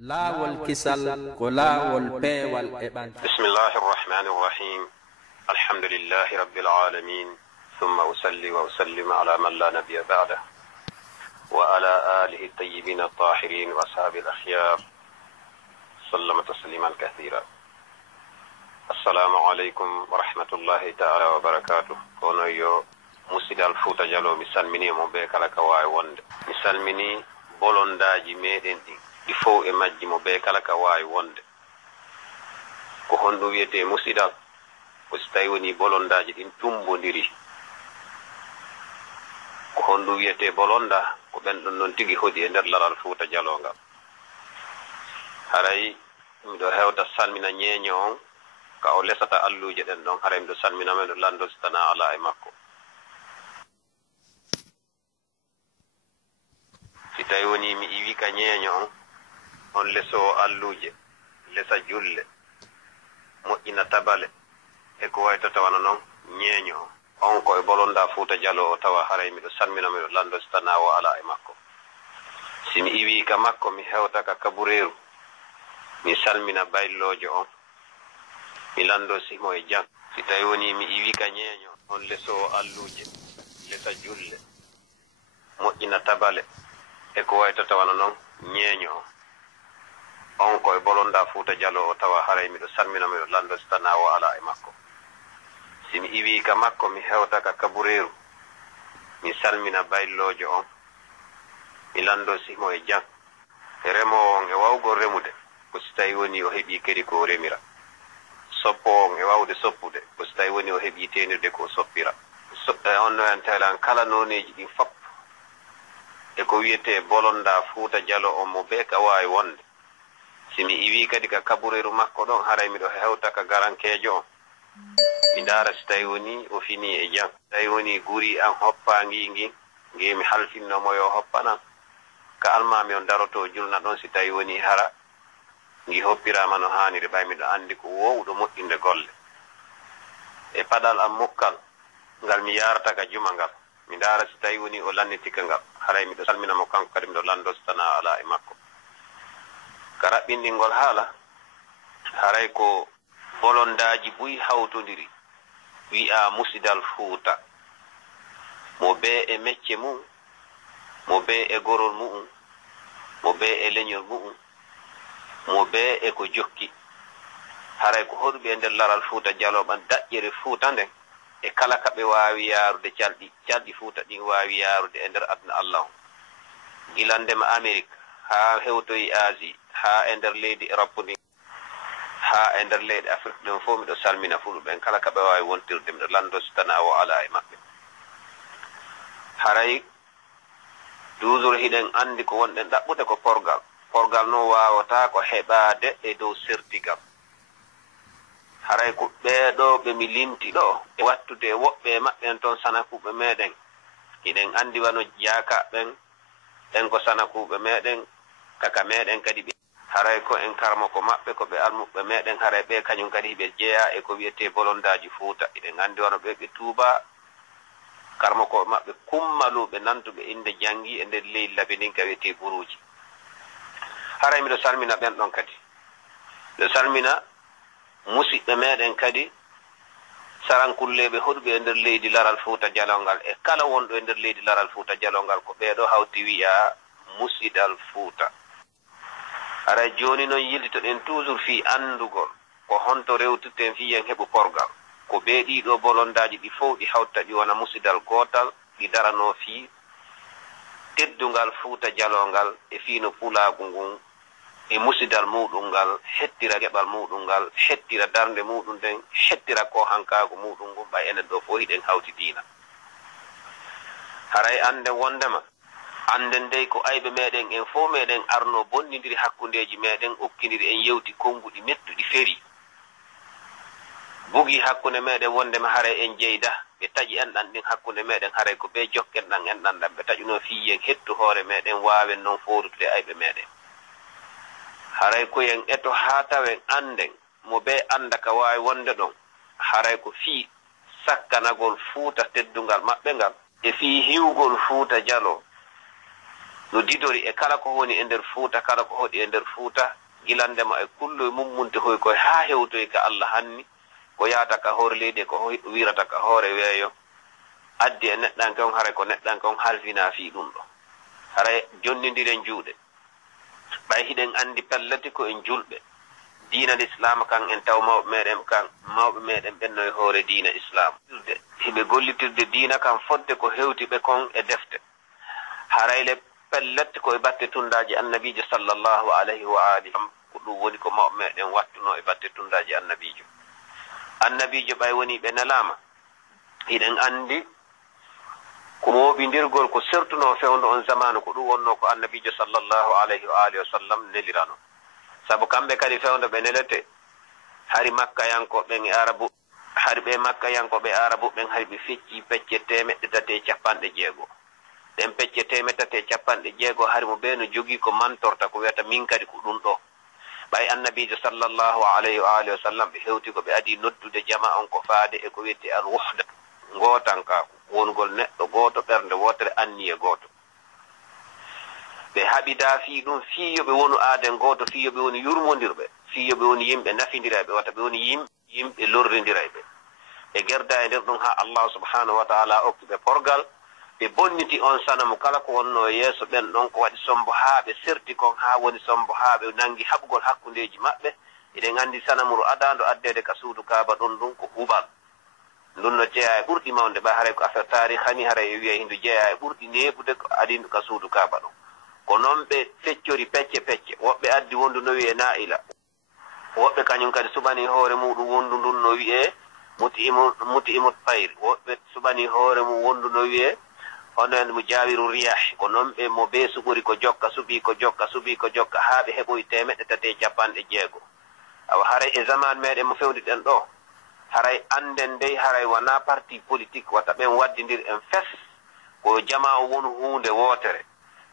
laawol kisal ko laawol peewal e ɓantu. bismillahi rrahmani rrahim alhamdulillahi rabbil alamin thumma usalli wa usallim ala man la nabiyya ba'da wa ala alihi at-tayyibin at-tahirin wa ashabil akhyar sallama tasliman kathira. assalamu alaykum wa rahmatullahi ta'ala wa barakatuh. kono yo musidal Fuuta Jallo mi salmini mo be kala ka wawi wonde. mi salmini bolondaji meɗen ɗi fof e majji mo be kala ka wawi wonde. ko honɗum wiyete musidal ko so tawi woni bolondaji ɗin tumbodiri. ko honɗum wiyete bolonda ko ɓenɗon noon tigi hoɗi e nder laral Fuuta Jallo ngal. haray miɗo hewta salmina ñeeño on ka o lesata alluje ɗen ɗon. haray miɗo salmina men ɗo lando so tana ala e makko. si tawi woni mi iwi ka ñeeño on leso alluje, lesa julle, moƴƴina tabale e ko wayta tawana noon ñeeño on ko e bolonda Fuuta Jallo o tawa haray miɗo salmina miɗo lando so tana o ala e makko. si mi iwi ka makko mi hewta ka kabureeru, mi salmina baylojo on, mi lando simo e jam. si tawi woni mi iwi ka ñeeño on leso alluje, lesa julle, moƴƴina tabale e ko wayta tawana noon ñeeño on ko e bolonda Fuuta Jallo o tawa haray miɗo salmina miɗo lando so tana o ala e makko. si mi iwi ka makko mi hewta ka kabureeru, mi salmina baylojo on, mi lando simo e jam. remowo on e wawgol remude ko so tawi woni o heɓi kadi ko remira. soppo on e wawde soppude ko so tawi woni o heɓi tenirde ko soppira. on no en tawlan kala noneji ɗin fop e ko wiyete bolonda Fuuta Jallo on mo be ka wawi wonde. si mi iwi kadi ka kabureeru makko ɗon haray miɗo hewta ka garankejo on, mi ndaara so tawi woni o fini e jam. tawi woni guri an hoppa ngin mi halfinnomo yo hoppanan ka almami on daroto julna ɗon. si tawi woni hara ngi hoppirama no haniri ɓay miɗo andi ko wowɗo moƴƴinde golle. e paɗal am mukkal ngal mi yarata ka juma ngal, mi ndaara so tawi woni o lannitika ngal haray miɗo salminamo kanko kadi miɗo lando so tana ala e makko. ka raɓɓinɗingol haala haray ko bolondaji buyi hawtodiri wi'a musidal Fuuta, mo be e mecce mum, mo be e gorol mu'um, mo be e leñol mu'um, mo be e ko jokki. haray ko hoɗuɓe e nder laral Fuuta Jallo ɓan daƴƴere Fuuta nden e kala kaɓe wawi yarude calɗi Fuuta ɗin wawi yarude e nder aduna Allah on. gilandema Amérique ha hewtoyi Asie ha e nder leydi Europe ndin ha e nder leyɗe Afrique ɗen fof miɗo salmina fulɓe kala kaɓe wawi wontirde miɗo lando so tana o ala e maɓɓe. haray toujours hiɗen andi ko wonɗen ɗaɓɓude ko porgal noon wawata ko heɓade e dow sertigal. haray ko ɓeeɗo ɓe mi limti ɗo e wattude woɓɓe maɓɓen toon sanakuɓe meɗen hiɗen andi wano jaakaɓen ɗen ko sanakuɓe meɗen kaka meɗen kadi ɓe. haray ko en karmo ko maɓɓe ko ɓe almuɓe meɗen haray ɓe kañum kadi ɓe jeeya e ko wiyete bolondaji Fuuta. eɗen andi wano ɓe tuuba karmo ko maɓɓe kummaluɓe nantuɓe inde jangi e nder leydi labi ndin ka wiyete buruji. haray miɗo salmina ɓen ɗon kadi. miɗo salmina musidɓe meɗen kadi sarankulleɓe hoɗuɓe e nder leydi laral Fuuta Jallo ngal e kala wonɗo e nder leydi laral Fuuta Jallo ngal ko ɓeeɗo hawti wi'a musidal Fuuta. haray joni noon yilditoɗen toujours fi andugol ko honto rewtirten fiyen heɓu porgal. ko be ɗiɗo bolondaji ɗi fof ɗi hawta ɗi wona musidal gotal ɗi darano fi teddungal Fuuta Jallo ngal e fino pulagu ngun e musidal muɗum ngal hettira geɓal muɗum ngal, hettira darde muɗum nden, hettira ko hankago muɗum ngun. ɓay enen ɗo fof hiɗen hawti diina. haray anden wondema anden dey ko ayɓe meɗen en fof meɗen arno bonnidiri hakkundeji meɗen, okkidiri en yewti konguɗi mettuɗi feri bugi hakkunde meɗen wondema haray en jeyda ɓe taƴi enɗan ɗin hakkunde meɗen haray ko ɓe jokken ɗan enɗan ɗan ɓe taƴuno fiyen hettu hoore meɗen wawen noon forutude ayɓe meɗen. haray koyen eto ha tawen anden mo be anda ka wawi wonde ɗon. haray ko fi sakkanagol Fuuta teddungal maɓɓe ngal e fi hiwgol Fuuta Jallo no didori e kala ko woni e nder fuuta kala ko hoɗi e nder fuuta gilandema e kullo mummunte hoy koye haa hewtoy ka Allah hanni ko yaata ka hoore leydi ko wirata ka hoore weeyo addi e neɗɗanke on haray ko neɗɗanke on halfina fii ɗum ɗo haray jonnidiren juuɗe ɓay hiɗen anndi pellati ko en julɓe diina l'islam kan en taw mawɓe meɗen ɓenno e hoore diina islam hiɓe gollitirde diina kan fodde ko hewti ɓe kon e defte harayle pellatti koye batte tundaji annabijo sallllahu alayhi wa alihi ko ɗum woni ko mawɓe meɗen wattuno e batte tundaji annabijo ɓay woni ɓe nelama hiɗen anndi ko moɓindirgol ko sertuno fewndo on zamanu ko ɗum wonno ko annabijo sallllahu alayhi wa alihi wa sallam nelirano sabu kamɓe kadi fewndo ɓe nelete hari makkayankoɓen e arabu hari ɓe makkayankoɓe arabu ɓen hari ɓe fecci pecce 360 ɗen pecce 360 hari mo ɓe no jogii ko mantorta ko wiyata min kadi ko ɗum ɗo ɓay annabijo sallllahu alayhi wa alihi wa sallam ɓe hewti ko ɓe adi noddude jama on ko faade e ko wiyete al wahda gootanka wongol neɗɗo gooto ɓernde wotere anniye gooto ɓe haɓida fii ɗum fiiyoɓe wonu aaden gooto fiiyoɓe woni yurmodirɓe fiiyoɓe woni yimɓe nafidiraɓe wata ɓe woni yimɓe lorridiraɓe ɓe gerda e nder ɗum ha allah subhanahu wa taala okki ɓe porgal ɓe bonniti on sanamu kala ko wonno yeeso ɓen ɗon ko waɗi sombo haa ɓe serti kon haa woni sombo haa ɓe nangi haɓgol hakkundeji maɓɓe eɗen anndi sanamuru adando addede ka suudu kaaba ɗon ɗum ko hubal ndun no jeeya e ɓurɗi mawde ɓa haray ko affaire tarihani haray e wiya hindu jeeya e ɓurɗi neeɓude ko adindu ka suudu kaaba ɗon ko noon ɓe feccori pecce woɓɓe addi wondu no wiye naila woɓɓe kañum kadi suɓani hoore muɗum wondu ndun no wiye muti imut payri woɓɓe suɓani hoore mum wondu no wiye hono en mo jawiru riyah ko noon ɓe mo be suɓori ko jokka suɓi ko jokka haa ɓe heɓoyi 360 awa haray e zaman meɗen mo fewniɗen ɗo haray anden dey haray wona parti politique wata ɓen waddidir en fes ko jama o woni hunde wootere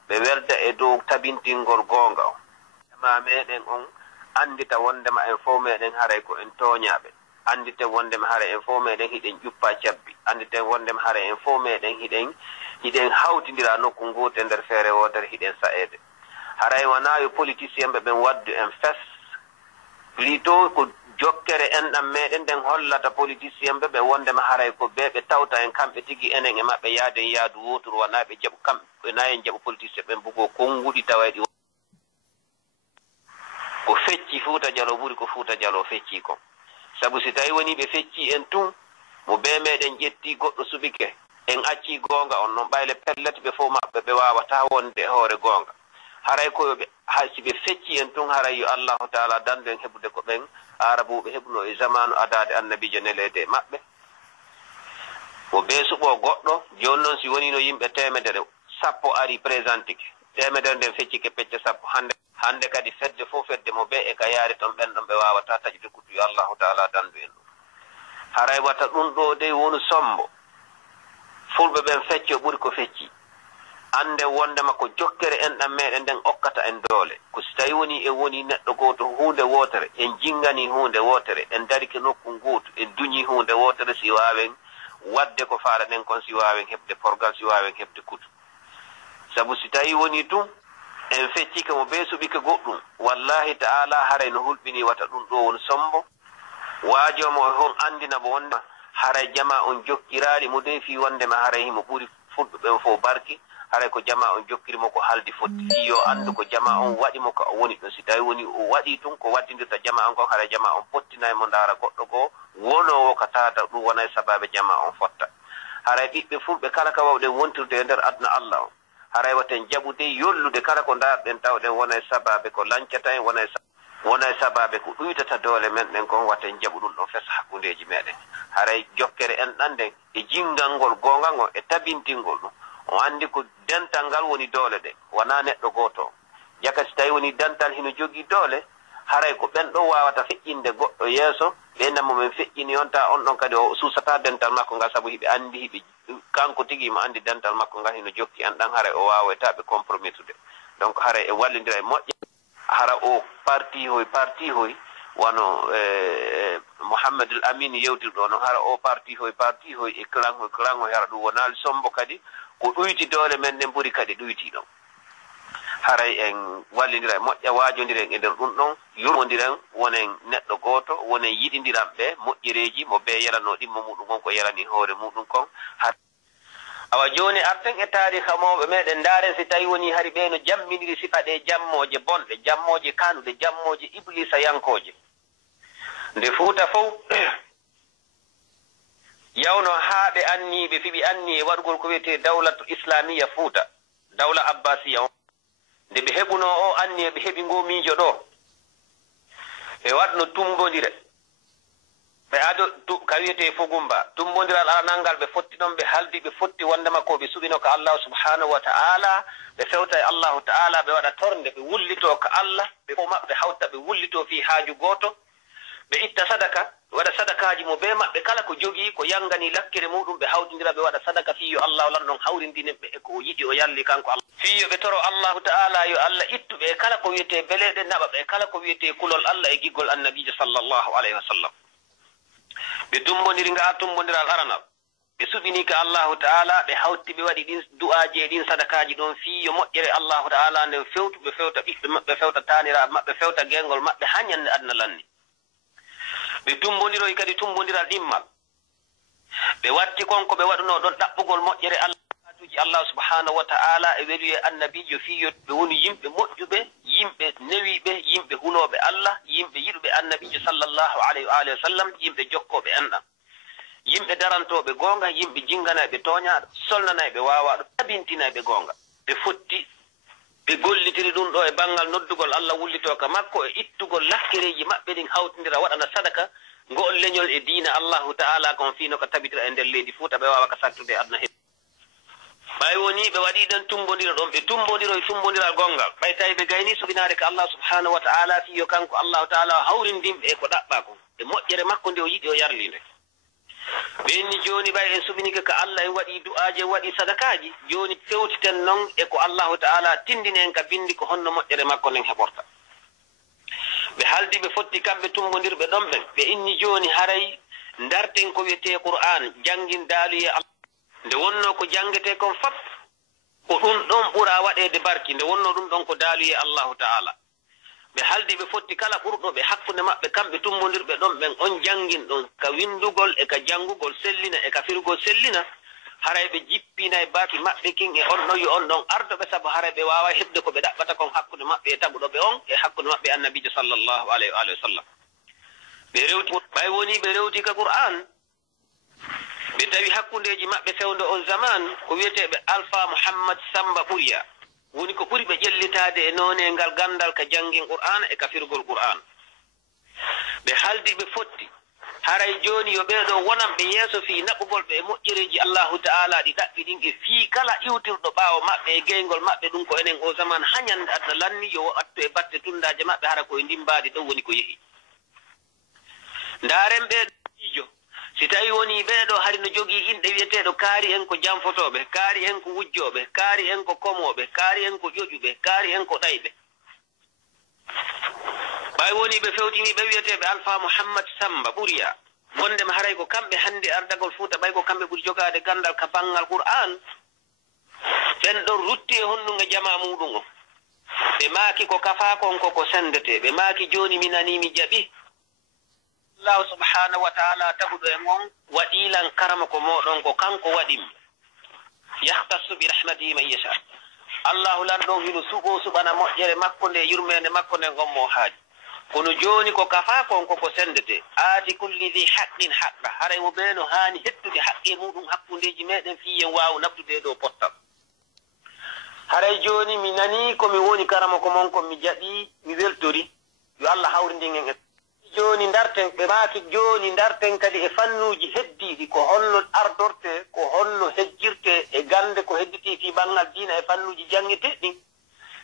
ɓe welda e dow tabintingol goonga o jama meɗen on andita wondema en fof meɗen haray ko en tooñaɓe andite wondema haray en fof meɗen hiɗen ƴuppa cabbi andite wondema haray en fof meɗen hiɗen hawtidira nokku gotel nder feere wootere hiɗen sa'ede haray wona yo politicien ɓe ɓen waddu en fes plutôt ko jokkere enɗam meɗen nden hollata politicien ɓe wondema haray ko ɓe tawta en kamɓe tigi enen e maɓɓe yaaden yaadu woturu wona ɓe jaɓu kamɓe na en jaɓu politicien ɓen bugo konguɗi tawayɗi ko fecci Fuuta Jallo ɓuri ko Fuuta Jallo fecci kon sabu si tawi woni ɓe fecci en tun mo be meɗen ƴetti goɗɗo suɓike en acci goonga on noon ɓayle pellati ɓe fof maɓɓe ɓe wawata wonde hoore goonga haray koyoɓe haysi ɓe fecci en tun haray yo allahu taala dandu en heɓude ko ɓen arabuɓe heɓuno e zamanu adade annabijo nelede maɓɓe mo be suɓo goɗɗo joni noon si wonino yimɓe 110 ari présentike 100 nden feccike pecce 10 hande kadi fedde fof fedde mo be e ka yaari ton ɓen ɗon ɓe wawata taƴude kuddu yo allahu taala dandu en ɗum haray wata ɗum ɗo dey woni sombo fulɓe ɓen fecco ɓuri ko fecci ande wondema ko jokkere enɗam meɗen nden okkata en doole ko si tawi woni e woni neɗɗo goto hunde wotere en jingani hunde wotere en darike nokku gootu en duñi hunde wotere si wawen wadde ko faala ɗen kon si wawen heɓde porgal si wawen heɓde kutu sabu si tawi woni tun en feccike mo be suɓike goɗɗum wallahi taala haray no hulɓini wata ɗum ɗo woni sombo waajomo hon andina mo wonde haray jama on jokkiraali mo dey fi wondema haray himo ɓuri fulɓe ɓen fof barki haray ko jama on jokkirimo ko haldi fotti fi yo andu ko jama on waɗimo ko woni ɗon si tawi woni o waɗi tun ko waddidirta jama on kon haray jama on pottinay mo ndaara goɗɗo goo wonowo ko tata ɗum wona e sababe jama on fotta haray ɓiɓɓe fulɓe kala ka wawɗen wontirde e nder aduna allah on haray waten jaɓude yollude kala ko darɗen tawɗen wona e sababe ko lancata en wona e sababe ko ɗuytata doole men ɗen kon waten jaɓu ɗum ɗon fesa hakkundeji meɗen haray jokkere en ɗan nden e jingal ngol gongal ngol e tabintingol ɗum on andi ko dental ngal woni doole ɗe wona neɗɗo goto jaka si tawi woni dental hino jogii doole haray ko ɓen ɗo wawata feƴƴinde goɗɗo yeeso ɓe nammo men feƴƴini on ta on ɗon kadi o susata dental makko ngal sabu hiɓe andi hiɓe kanko tigi mo andi dental makko ngal hino jokki an ɗan haray o wawata ɓe compromettude donc haray e wallidira e moƴƴa hara o parti hoy wano Mouhammadul Amin yewtir ɗo noon hara o parti hoy e clan hoy hara ɗum wonali sombo kadi ko ɗuyti doole men ɗen ɓuri kadi ɗuyti ɗon haray en wallidira moƴƴa waajodiren e nder ɗum ɗon yurmodiren wonen neɗɗo gooto wonen yiɗidiran ɓe moƴƴereji mo ɓe yarano ɗimmo muɗum on ko yarani hoore muɗum kon awa joni arten e taariha mawɓe meɗen ndaren si tawi woni hari ɓe no jammidiri sifa ɗe jammoje bonɗe jammoje kanuɗe jammoje iblisa yankoje nde fuuta fof yawno haa ɓe anni ɓe fiɓi anni e waɗugol ko wiyete dawlatu islamiya fuuta dawla abbasiya on nde ɓe heɓuno o anni e ɓe heɓi ngo miijo ɗo ɓe waɗno tumbodire ɓe ado ka wiyete fogumba tumbodiral aranal ɓe fotti ɗon ɓe haldi ɓe fotti wondema ko ɓe suɓino ka allahu subhanahu wa ta'ala ɓe fewta e allahu ta'ala ɓe waɗa torde ɓe wullito ka allah ɓe fo maɓɓe hawta ɓe wullito fi haaju gooto ɓe itta sadaka ɓe waɗa sadakaji mo be maɓɓe kala ko jogii ko yangani lakkere muɗum ɓe hawdidira ɓe waɗa sadaka fiyo allahu lan ɗon hawrindinen ɓe e ko yiɗi o yalli kanko allah fiyo ɓe toro allahu ta'ala yo allah ittuɓe e kala ko wiyete beleɗe naɓa ɓe kala ko wiyete kulol allah e giggol annabijo sallllahu alayhi wa sallam ɓe tumbodiri nga tumbodiral aranal ɓe suɓini ka allahu ta'ala ɓe hawti ɓe waɗi ɗin du'aji e ɗin sadakaji ɗon fiyo moƴƴere allahu ta'ala nde fewtu ɓe fewta ɓiɓɓe maɓɓe fewta taniraɓe maɓɓe fewta gengol maɓɓe ha ñande adna lanni ɓe tumbodiroy kadi tumbodiral ɗimmal ɓe watti konko ɓe waɗuno ɗon ɗaɓɓugol moƴƴere allahtuji allah subhanahu wa ta'ala e weli e annabijo fiyo ɓe woni yimɓe moƴƴuɓe yimɓe newiɓe yimɓe hunoɓe allah yimɓe yiɗuɓe annabijo sallllahu alayhi wa alihi wa sallam yimɓe jokkoɓe enɗam yimɓe darantoɓe goonga yimɓe jinganaɓe toñaɗo solnanaɓe wawaɗo tabintinaɓe goonga ɓe fotti ɓe gollitiri ɗum ɗo e banggal noddugol allah wullito ka makko e ittugol lakkereji maɓɓe ɗin hawtidira waɗana sadaka ngol leñol e diina allahu ta'ala kon fino ko tabitira e nder leydi fuuta ɓe wawa ka sattude adna he ɓay woni ɓe waɗi ɗen tumbodira ɗon ɓe tumbodiroy tumbodiral gongal ɓay tawi ɓe gayni soɓinade ko allah subhanahu wa ta'ala fiyo kanko allahu ta'ala hawrindimɓe e ko ɗaɓɓa kon e moƴƴere makko nde o yiɗi o yarlinde ɓenni joni ɓay en suɓinike ko allah en waɗi du'aji en waɗi sadakaji joni fewtiten noon e ko allahu ta'ala tindini en ka bindi ko honno moƴƴere makko nden heɓorta ɓe haldi ɓe fotti kamɓe tumbodirɓe ɗon ɓen ɓe inni joni haray darten ko wiyete qur'an jangin daaluye allah nde wonno ko jangete kon fat ko ɗum ɗon ɓura waɗede barki nde wonno ɗum ɗon ko daaluye allahu ta'ala ɓe haldi ɓe fotti kala ɓurɗo ɓe hakkude maɓɓe kamɓe tumbodirɓe ɗon ɓen on jangin ɗon ka windugol e ka jangugol sellina e ka firugol sellina haray ɓe jippina e baki maɓɓe kin e on ɗon yo on ɗon ardoɓe saabu haray ɓe wawa heɓde ko ɓe ɗaɓɓata kon hakkude maɓɓe e taɓuɗoɓe on e hakkude maɓɓe annabijo sallllahu alayhi wa sallam ɓe rewti ɓay woni ɓe rewti ka qur'an ɓe tawi hakkundeji maɓɓe fewdo on zaman ko wiyeteɓe alpha mouhammad samba ɓuriya woni ko ɓuri ɓe ƴellitade e nonengal gandal ka jangin qur'an e ka firgol qur'an ɓe haldi ɓe fotti haray joni yo ɓeɗo wonanɓe yeeso fi naɓugol ɓe e moƴƴereji allahu ta'ala ɗi ɗaɓɓi ɗin e fii kala iwtirɗo ɓaawo maɓɓe e geygol maɓɓe ɗum ko enen o zaman hañande adna lanni yo attu e batte tundaje maɓɓe hara koye ndimbadi ɗon woni ko yeehi ndaren ɓeɗo si tawi woni ɓeɗo hari no jogii inɗe wiyeteɗo kaari en ko janfotoɓe kaari en ko wujjoɓe kaari en ko komoɓe kaari en ko ƴoƴuɓe kaari en ko ɗayɓe ɓay woni ɓe fewtini ɓe wiyeteɓe alpha mouhammad samba ɓuriya wondema haray ko kamɓe hannde ardagol fuuta ɓay ko kamɓe ɓuri jogade gandal ka banggal qur'an ɓen ɗon rutti e honnuge jama muɗum o ɓe maaki ko kafa kon koko sendete ɓe maaki joni mi nani mi jaɓi allahu subhanahu wa ta'ala taguɗo e mon waɗilan karama ko moɗon ko kanko waɗim yahtassu bi rahmatihi man yasha allahu lan ɗon hino suɓo suɓana moƴƴere makko nde yurmede makko nden gommo haaji kono joni ko kafa kon koko sendete aati kulli dhi haqqin haqqa haray mo ɓeeno haani hettude haqqe muɗum hakkundeji meɗen fiyen wawu naftude ɗo pottal haray joni mi nani komi woni karama ko mon kon mi jaɓi mi weltori yo allah hawrindingen e joni darten ɓe maaki joni darten kadi e fannuji heddiɗi ko holno ardorte ko holno hejjirte e gande ko hedditi fi banggal diina e fannuji jangiteɗɗin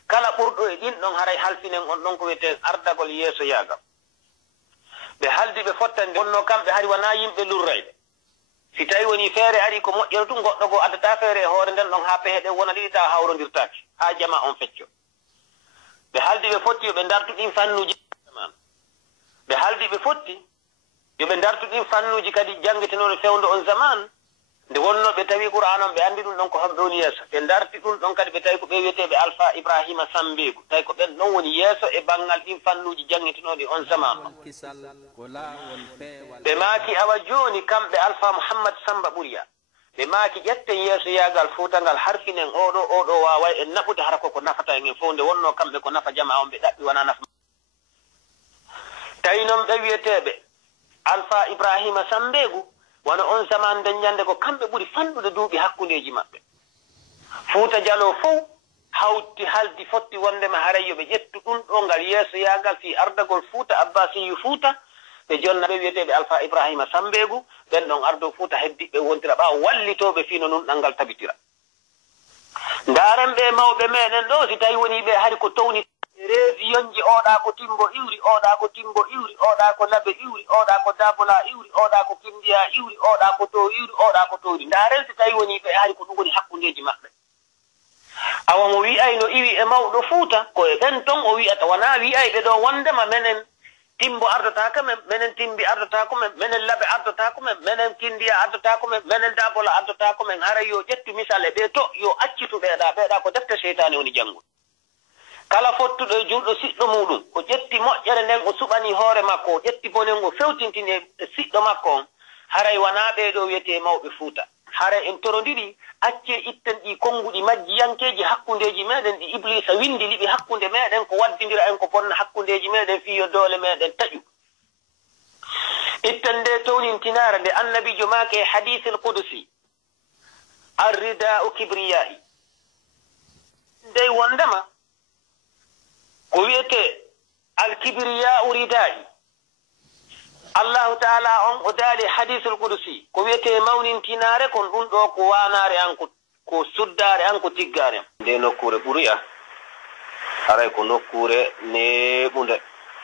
kala ɓurɗo e ɗin ɗon haray halfinen on ɗon ko wiyeten ardagol yeeso yaagam ɓe haldi ɓe fottande wonno kamɓe hari wona yimɓe lurrayɓe si tawi woni feere ari ko moƴƴere ɗum goɗɗo go addata feere e hoore nden ɗon ha pehe ɗen wona ɗiɗi taw hawrodirtaki ha jama on fecco ɓe haldi ɓe fotti yoɓe dartu ɗin fannuji ɓe haldi ɓe fotti yoɓe dartu ɗin fannuji kadi jangitenono fewdo on zaman nde wonno ɓe tawi qur'an on ɓe andi ɗum ɗon ko hamɓe woni yeeso ɓe darti ɗum ɗon kadi ɓe tawi ko ɓe wiyeteɓe alpha ibrahima sambegu tawi ko ɓen ɗon woni yeeso e banggal ɗin fannuji jangitinoɗi on zaman ɓe maaki awa joni kamɓe alpha mouhammad samba ɓuriya ɓe maaki ƴetten yeeso yagal fuutangal harfinen oɗo waway en naɓude hara koko nafata en fof nde wonno kamɓe ko nafa jama on ɓe ɗaɓɓi wona nafa tawi noon ɓe wiyeteɓe alpha ibrahima sambegu wona on zaman dañƴande ko kamɓe ɓuri fanɗude duuɓi hakkundeji maɓɓe fuuta jalo fof hawti haldi fotti wondema harayyo ɓe ƴettu ɗum ɗo ngal yeeso yagal fi ardagol fuuta abbasiyu fuuta ɓe jonna ɓe wiyeteɓe alpha ibrahima sambegu ɓen ɗon ardo fuuta heddiɓe wontira ɓawa wallitoɓe fino nun ɗal ngal tabitira ndaren ɓe mawɓe meɗen ɗo si tawi woni ɓe hari ko towni reesi yonji oɗa ko timbo iwri oɗa ko timbo iwri oɗa ko labe iwri oɗa ko dabola iwri oɗa ko kindiya iwri oɗa ko to iwri oɗa ko towri ndaren si tawi woni ɓe hari ko ɗum woni hakkundeji maɓɓe awa mo wi'ay no iwi e mawɗo fuuta ko e ɓen ton o wi'ata wona wi'ayɓe ɗo wondema menen timbo ardotaka men menen timbi ardotako men menen laɓe ardotako men menen kindiya ardotako men menen dabola ardotako men haray yo ƴettu misal e ɓe to yo accitu ɓeeɗa ko defte seytane woni janngo kala fottuɗo e julɗo siɗɗo muɗum o ƴetti moƴƴere nden o suɓani hoore makko o ƴetti bonen o fewtintini e siɗɗo makko on haray wona ɓeeɗo wiyete mawɓe fuuta haray en torodiɗi acce itten ɗi konnguɗi majjiyankeji hakkundeji meɗen ɗi iblisa windi liɓi hakkunde meɗen ko waddidira en ko bonna hakkundeji meɗen fiyo doole meɗen taƴu itten nde townintinare nde annabijo make e hadith el qudusi arrida'u kibriyai ndey wondema ko wiyete alkibriya'u ridai allahu taala on o daali hadisul qudusi ko wiyete mawnintinare kon ɗum ɗo ko wanare an ko suddare an ko tiggare am nde nokkure ɓuriya haray ko nokkure neɓude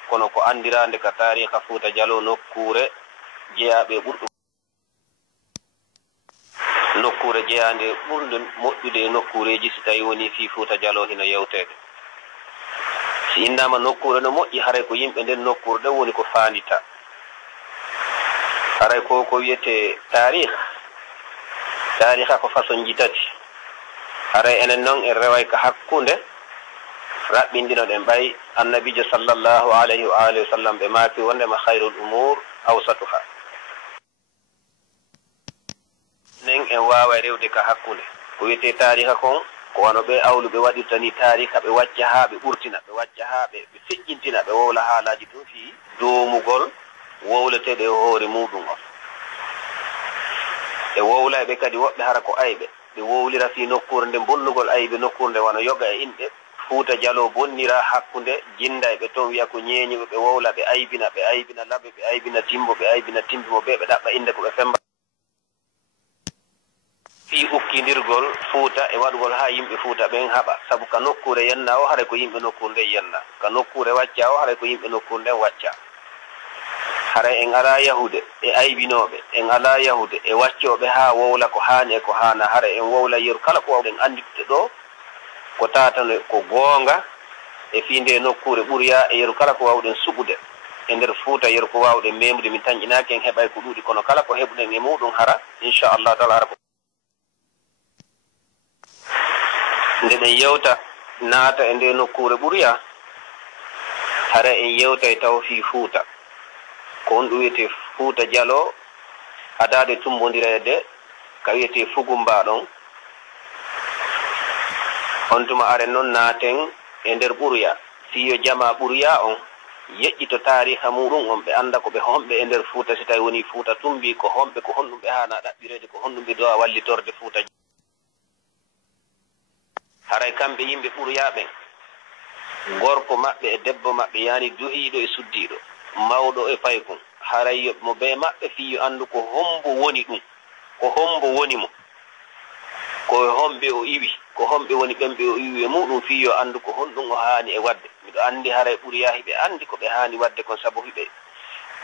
kono ko andirande ka tariha fuuta jalo nokkure jeeyaɓe ɓurɗum nokkure jeeyande ɓurɗe moƴƴude nokkureji si tawi woni fi fuuta jalo hino yewtede si innama nokkure no moƴƴi haray ko yimɓe nden nokkure ɗen woni ko fandita haray ko wiyete tariha ko façon ji tati haray enen noon en reway ka hakkunde raɓɓindino ɗen ɓay annabijo sallllahu alayhi wa alihi wa sallam ɓe maaki wondema hayrul umur awsatuha nen en wawa rewde ka hakkunde ko wiyete tariha kon ko wano ɓe awlu ɓe waɗirta ni tariha ɓe wacca ha ɓe ɓurtina ɓe wacca ha ɓe feƴƴintina ɓe wowla haalaji ɗum fi doomugol wowleteɗe e hoore muɗum on e wowlayɓe kadi woɓɓe hara ko ayɓe ɓe wowlira fi nokkure nde bonnugol ayɓe nokkure nde wano yoga e inɗe fuuta jalo bonnira hakkunde jinda ɓe toon wiya ko ñeeñuɓe ɓe wowla ɓe aybina laɓe ɓe aybina timbo ɓe aybina timbimo ɓe ɗaɓɓa inde ko ɓe femba fi ukkidirgol fuuta e waɗugol ha yimɓe fuuta ɓen haɓa saabu ka nokkure yenna o haray ko yimɓe nokkure nde yenna ka nokkure wacca o haray ko yimɓe nokkure nden wacca haray en ala yahude e aybinoɓe en ala yahude e waccoɓe ha wowla ko hani e ko hana haray en wowla yeru kala ko wawɗen anditde ɗo ko tatano ko goonga e fi nde nokkure ɓuriya e yeru kala ko wawɗen suɓude e nder fuuta yeru ko wawɗen memude min tañƴinaki en heɓay ko ɗuuɗi kono kala ko heɓuɗen e muɗum hara inchallahu taala hara ko nde ɗen yewta naata e nde nokkure ɓuriya hara en yewtay taw fi fuuta ko on ɗum wiyete fuuta jalo adade tumbodireede ka wiyete fugumba ɗon on tuma aren noon naaten e nder ɓuruya fiyo jama ɓuruya on yeƴƴito tariha muɗum on ɓe anda ko ɓe homɓe e nder fuuta si tawi woni fuuta tumbi ko homɓe ko honɗum ɓe hana ɗaɓɓirede ko honɗum ɓe dowa wallitorde fuuta haray kamɓe yimɓe ɓuruya ɓen gorko maɓɓe e debbo maɓɓe yani duhiɗo e suddiɗo mawɗo e paykum haray mo be maɓɓe fiyo andu ko hombo woni ɗum ko hombo woni mo ko homɓe o iwi ko homɓe woni ɓemɓe o iwi e muɗum fiyo andu ko honɗum o haani e wadde miɗo andi haray ɓuriya hiɓe andi ko ɓe haani wadde kon saabu hiɓe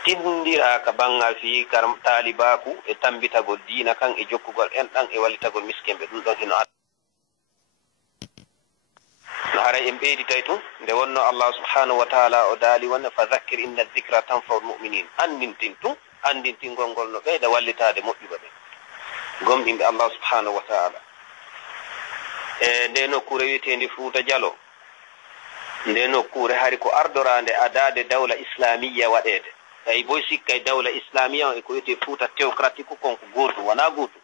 tindira ka banggal fi kar talibaku e tambitagol diina kan e jokkugol enɗan e wallitagol miskemɓe ɗum ɗon hino no haray en ɓeyditay tun nde wonno allah subhanahu wa taala o daali wonne fa zakkir inna dhicra tanfau lmuminin andintin tun andintingol ngol no ɓeyda wallitade moƴƴuɓe ɓe gomɗinɓe Allah subhanahu wa ta'ala. E nde nokkure wiyetendi Fuuta Jallo, nde nokkure hari ko ardorande adade dawla islamiya waɗede. Tawi boy sikkay dawla islamiya on e ko wiyete Fuuta théocratique konko goto wona goto.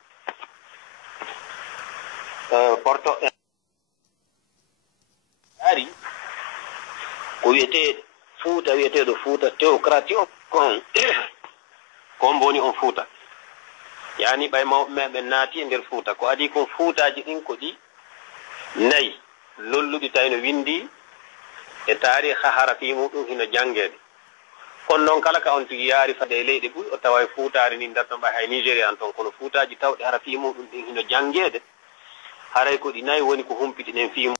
Porto ari ko wiyete Fuuta wiyeteɗo Fuuta théocratique kon kon boni on Fuuta. Yani ɓay mawɓe naati e nder Fuuta ko adi kon Fuutaji ɗin ko ɗi nayi lolluɗi tawi no windi e tariha harafi muɗum hino jangede. Kono noon kala ka on tigi yaari fade e leyɗe ɓuy o tawa e Fuutaari ni darton ɓay hay Nigéria an toon kono Fuutaji tawɗe harafi muɗum ɗin hino jangede haray ko ɗi nayi woni ko humpiti ɗen fi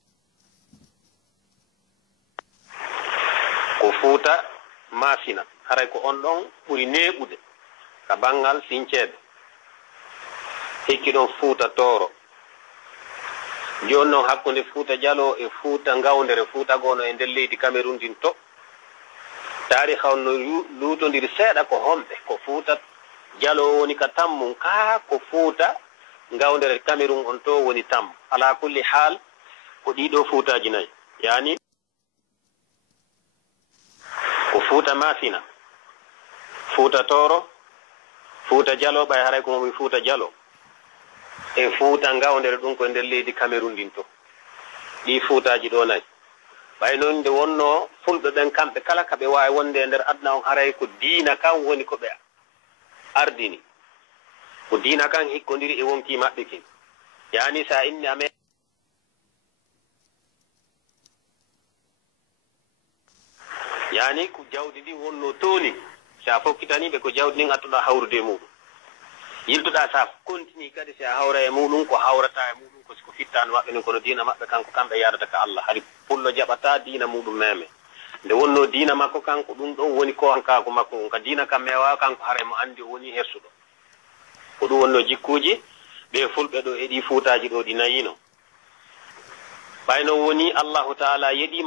ko Fuuta Masina haray ko on ɗon ɓuri neɓude ka bangal sincede. Hikki ɗon Fuuta Tooro joni noon hakkunde Fuuta Jallo e Fuuta Ngawdere Fuuta gono e nder leydi Cameroun din to tariha on no luutodiri seeɗa ko homɓe ko Fuuta Jallo woni ka tammum ka ko Fuuta Ngawdere Cameroun on to woni tammu ala kulli haal ko ɗiɗo Fuutaji nayi yani ko Fuuta Masina Fuuta Tooro Fuuta Jallo ɓay haray ko momi Fuuta Jallo e Fuuta Ngawdere ɗum ko nder leydi Cameroun din to ɗi Fuutaji ɗo nayi ɓay noon nde wonno fulɓe ɓen kamɓe kala kaɓe wawi wonde e nder aduna on haray ko diina kan woni ko ɓe ardini ko diina kan hikkodiri e wonki maɓɓe kin yani sa inni amen yani ko jawdi ndi wonno tooni sa fokkitaniɓe ko jawdi ndin attuɗa hawrude e muɗum yiltuɗa sa continue kadi si a hawra e muɗum ko hawrata e muɗum ko siko fittano maɓɓe nin kono diina maɓɓe kanko kamɓe yadata ka Allah hari pullo jaɓata diina muɗum meme nde wonno diina makko kanko ɗum ɗon woni ko hankako makko ɗum ka diina kam mewa kanko haray mo andi woni hersuɗo ko ɗum wonno jikkuji ɓe fulɓe ɗo e ɗi Fuutaji ɗo ɗi nayino ɓayno woni Allahu taala yeɗi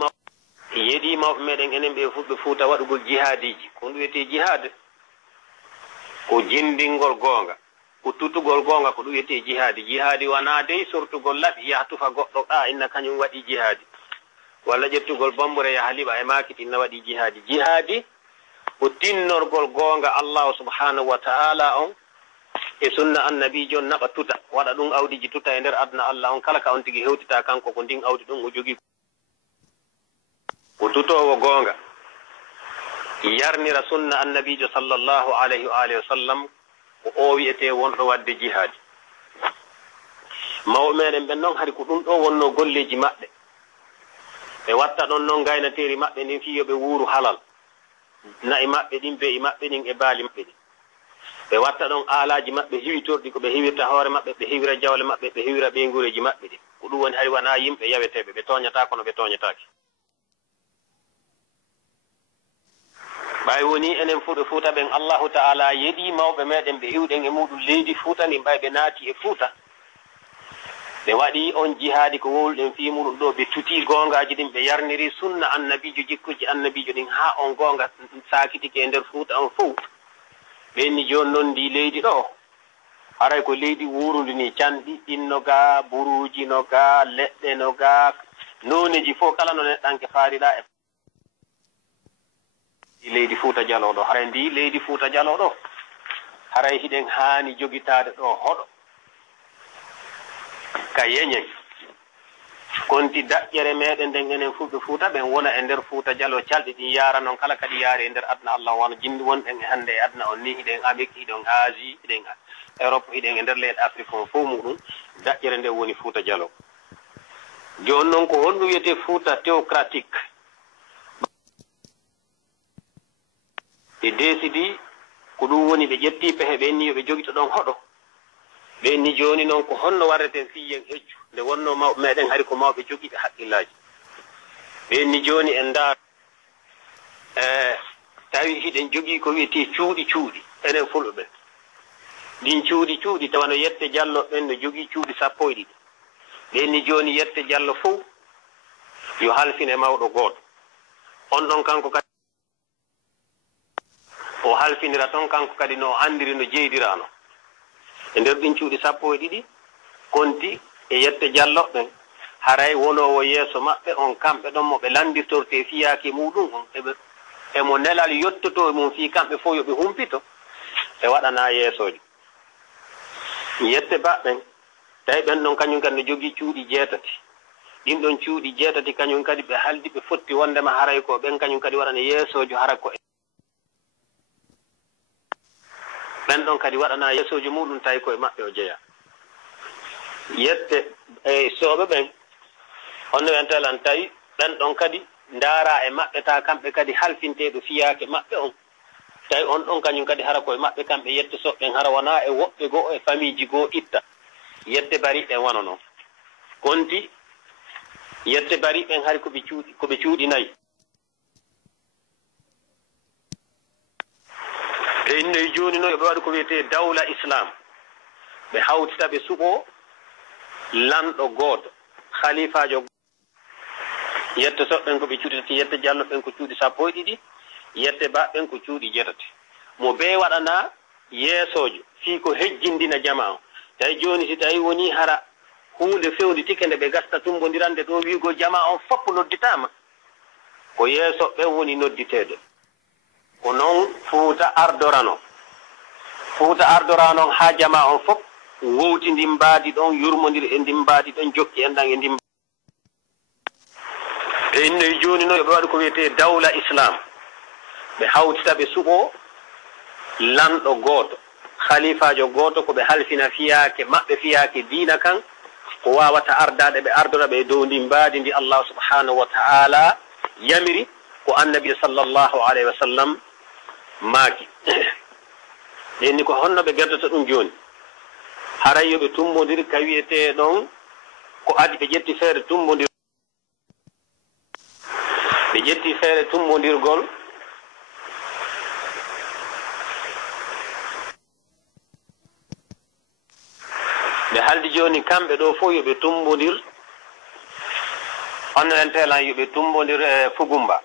mawɓe meɗen enen ɓe fulɓe Fuuta waɗugol jihadiji ko ɗum wiyete jihad ko jindingol goonga ko tutugol goonga ko ɗum wiyete jihadi wona dey sortugol laaɓi yaha tufa goɗɗo inna kañum waɗi jihadi walla ƴettugol bambure yaha liɓa e makiti inna waɗi jihadi ko tinnorgol goonga Allahu subhanahu wa ta'ala on e sunna annabijo on naɓa tuta waɗa ɗum awdiji tuta e nder aduna Allah on kala ka on tigi hewtita kanko ko ndin awdi ɗum o jogii ko tutowo goonga yarnira sunna annabijo sallallahu alayhi wa alihi wa sallam ko o wiyete wonɗo wadde jihadi mawɓe meɗen ɓen noon hari ko ɗum ɗo wonno golleji maɓɓe ɓe watta ɗon noon gaynateri maɓɓe ndin fiyoɓe wuuru halal nayi maɓɓe ɗin beyi maɓɓe ɗin e baali maɓɓe ɗin ɓe watta ɗon aalaji maɓɓe hiwitorɗi ko ɓe hiwirta hoore maɓɓe ɓe hiwira jawle maɓɓe ɓe hiwira ɓeygureji maɓɓe ɗin ko ɗum woni hari wona yimɓe yaweteɓe ɓe toñata kono ɓe toñataki ɓay woni enen fuɗo Fuuta ɓen Allahu taala yeɗi mawɓe meɗen ɓe iwɗen e muɗum leydi Fuuta ndin ɓay ɓe naati e Fuuta ɓe waɗi on jihadi ko wowluɗen fi muɗum ɗo ɓe tuti gongaji ɗin ɓe yarniri sunna annabijo jikkuji annabijo ɗin ha on gonga sakitike e nder Fuuta on fof ɓenni joni noon ndi leydi ɗo haray ko leydi wurundi ni canɗi ɗinno ga buruji no ga leɗɗe no ga noneji fof kala no neɗɗanke faariɗa e leydi Fuuta Jallo ɗo haray ndi leydi Fuuta Jallo ɗo haray hiɗen haani jogitade ɗo hoɗo ka yeñen konti daƴƴere meɗen nden enen fulɓe Fuuta ɓen wona e nder Fuuta Jallo calɗi ɗin yara noon kala kadi yaari e nder aduna Allah wono jindi wonɗen e hannde e aduna on ni hiɗen Amérique hiɗen Asie hiɗen Europe hiɗen e nder leyɗe Afrique on fof muɗum daƴƴere nde woni Fuuta Jallo joni noon ko honɗum wiyete Fuuta théocratique ɓe décidi ko ɗum woni ɓe ƴetti pehe ɓe ni yoɓe jogito ɗon hoɗo ɓe ni joni noon ko honno warreten fiyen heccu nde wonno mawɓe meɗen hari ko mawɓe jogiɓe haqqillaji ɓe ni joni en dar tawi hiɗen jogii ko wiyete cuuɗi enen fulɓe ɓen ɗin cuuɗi tawano yette Jallo ɓen no jogii cuuɗi 11 ɓe ni joni yette Jallo fof yo halfine mawɗo gooto on ɗon kanko kadi o halfinira toon kanko kadi no andiri no jeydirano e nder ɗin cuuɗi 12 konti e yette jalloɓe haray wonowo yeeso maɓɓe on kamɓe ɗon mo ɓe landirtorte fiyaaki muɗum on emo nelal yottoto mum fii kamɓe fof yo ɓe humpito ɓe waɗana yeesojo yette baɓɓen tawi ɓen ɗon kañum kadi ne jogii cuuɗi 6 ɗin ɗon cuuɗi 6 kañum kadi ɓe haldi ɓe fotti wondema haray ko ɓen kañum kadi waɗana yeesojo hara ko ɓen ɗon kadi waɗana yeesojo muɗum tawi koye maɓɓe o jeeya yette e sooɓe ɓen honno wentelan tawi ɓen ɗon kadi ndaara e maɓɓe ta kamɓe kadi halfinteɗo fiyaake maɓɓe on tawi on ɗon kañum kadi hara koye maɓɓe kamɓe yette soɓɓen hara wona e woɓɓe goo e famille ji goo itta yette bariɓen wona noon konti yette bariɓen hari koɓe cuuɗi 4 e innoye jooni noon yoɓe waɗi ko wiyete dawla islam ɓe hawtita ɓe suɓo lanɗo gooto khalifajo yette soɓɓen ko ɓe cuuɗi 3 yette jalloɓen ko cuuɗi 12 yette baɓɓen ko cuuɗi 6 mo be waɗana yeesojo fii ko hejjindina jama o tawi jooni si tawi woni hara hunde fewnditike nde ɓe gasta tumbondirande ɗo wiigo jama on fopp nodditama ko yeesoɓe woni nodditeede ko noon fuuta ardorano haa jama on fof wowti ndimbaadi ɗon yurmodiri e ndimbaadi ɗon jokki en ɗan e ndimba e innoye jooni noon yoɓe waɗi ko wiyete dawla islam ɓe hawtita ɓe suɓo lanɗo gooto khalifajo gooto ko ɓe halfina fiyaake maɓɓe fiyaake diina kan ko wawata ardade ɓe ardora ɓe dow ndimbaadi ndi Allah subhanahu wa ta'ala yamiri ko annabi sallallahu alayhi wa sallam maaki ɗenni ko honno ɓe gerdata ɗum jooni haray yo ɓe tumbodiri ka wiyete ɗon ko adi ɓe ƴetti feere tumbodirgol ɓe haldi jooni kamɓe ɗo fof yo ɓe tumbodir honno en telan yo ɓe tumbodir e fugumba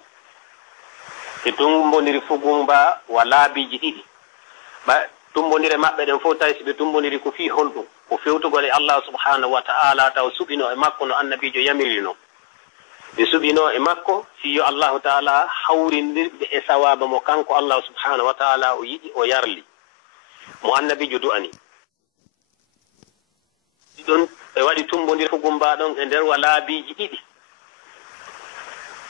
ɓe tumbodiri fugumba wa laabiiji 2 ɓa tumbodire maɓɓe ɗen fof tawi so ɓe tumbodiri ko fii honɗum ko fewtugol e Allah subhanahu wa ta'ala taw suɓino e makko no annabijo yamirino ɓe suɓino e makko fii yo allahu ta'ala hawrindirɓe e sawaba mo kanko Allah subhanahu wa ta'ala o yiɗi o yarli mo annabijo du'ani ɗon ɓe waɗi tumbodire fugumba ɗon e nder wa laabiiji 2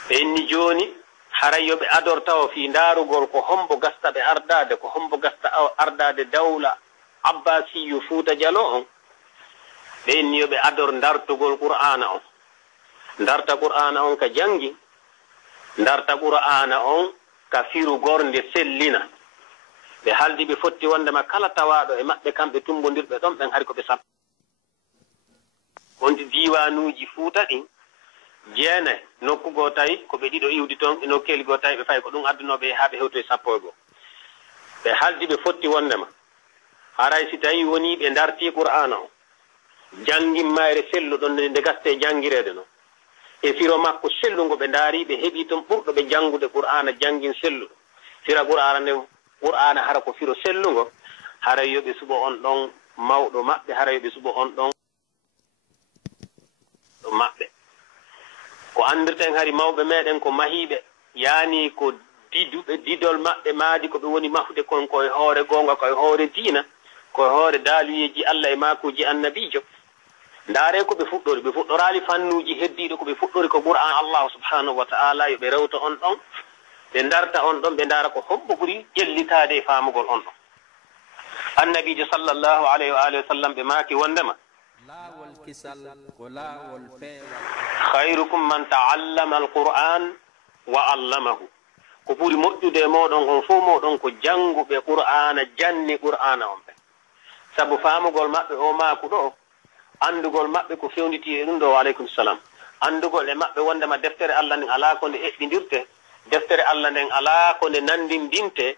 ɓe inni jooni haray yo ɓe adortawo fii ndaarugol ko hombo gasta ɓe ardade ko hombo gasta ardade dawla abbasiyu fuuta jalo on ɓe inni yo ɓe ador dartugol qur'ana on darta qur'ana on ka jangi darta qur'ana on ka firugorde sellina ɓe haldi ɓe fotti wondema kala tawaɗo e maɓɓe kamɓe tumbodirɓe ɗon ɓen hari ko ɓe sap wonti diwanuji fuuta ɗin 9 nokkugo tawi ko ɓe ɗiɗo iwdi toon e nokkeli goo tawi ɓe fayi ko ɗum addunoɓe haa ɓe hewtoye 11 ɓe haldi ɓe fotti wondema haray si tawi woni ɓe darti qur'ana o jangimmayre selluɗon nde gaste jangirede no e firo makko sellungo ɓe ndaari ɓe heɓi toon ɓurɗo ɓe jangude qur'ana jangin selluɗo fira qur'ana nde qur'ana hara ko firo sellungo haray yo ɓe suɓo on ɗon mawɗo maɓɓe haray yo ɓe suɓo on ɗon ɗo maɓɓe ko andirten hari mawɓe meɗen ko mahiɓe yaani ko didol maɓɓe maadi ko ɓe woni mahude kon koye hoore gonga koye hoore diina koye hoore daaluyeji Allah e makuji annabijo ndaare ko ɓe fuɗɗorali fannuji heddiɗo ko ɓe fuɗɗori ko qur'an Allah subhanahu wa ta'ala yo ɓe rewta on ɗon ɓe darta on ɗon ɓe ndaara ko hombo ɓuri ƴellitade e faamugol on ɗon annabijo sallallahu alayhi wa alihi wa sallam ɓe maaki wondema laawol kisal ko laawol peewal khayrukum man ta'allama alquran wa allamahu ko ɓuri moƴƴude moɗon on fof moɗon ko janguɓe qur'ana janni qur'ana on ɓe sabu faamugol maɓɓe o maaku ɗo andugol maɓɓe ko fewnditi e ɗum ɗo waleykum salam andugol e maɓɓe wondema deftere Allah nden alaa ko nde eɓɓidirte deftere Allah nden alaa ko nde nandindinte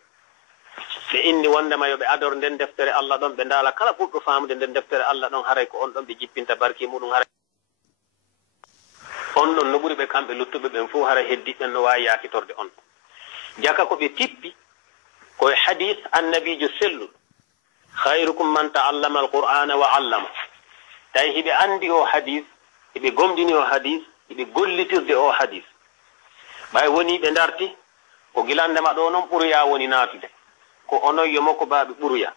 ɓe inni wondema yo ɓe ador nden deftere Allah ɗon ɓe ndaala kala ɓurɗo faamude nden deftere Allah ɗon haray ko on ɗon ɓe jippinta barki muɗum haray on ɗon no ɓuri ɓe kamɓe luttuɓe ɓen fof hara heddiɓen no wawi yakitorde on jaka ko ɓe tippi koye hadis annabijo selluɗo khayrukum man ta'allama alqur'ana wa 'allama tay hibe andi o hadith hibe gomdini o hadith hibe gollitirde o hadith bay woni be darti ko gilandema do non buruya woni natude ko onoyo moko baabe buruya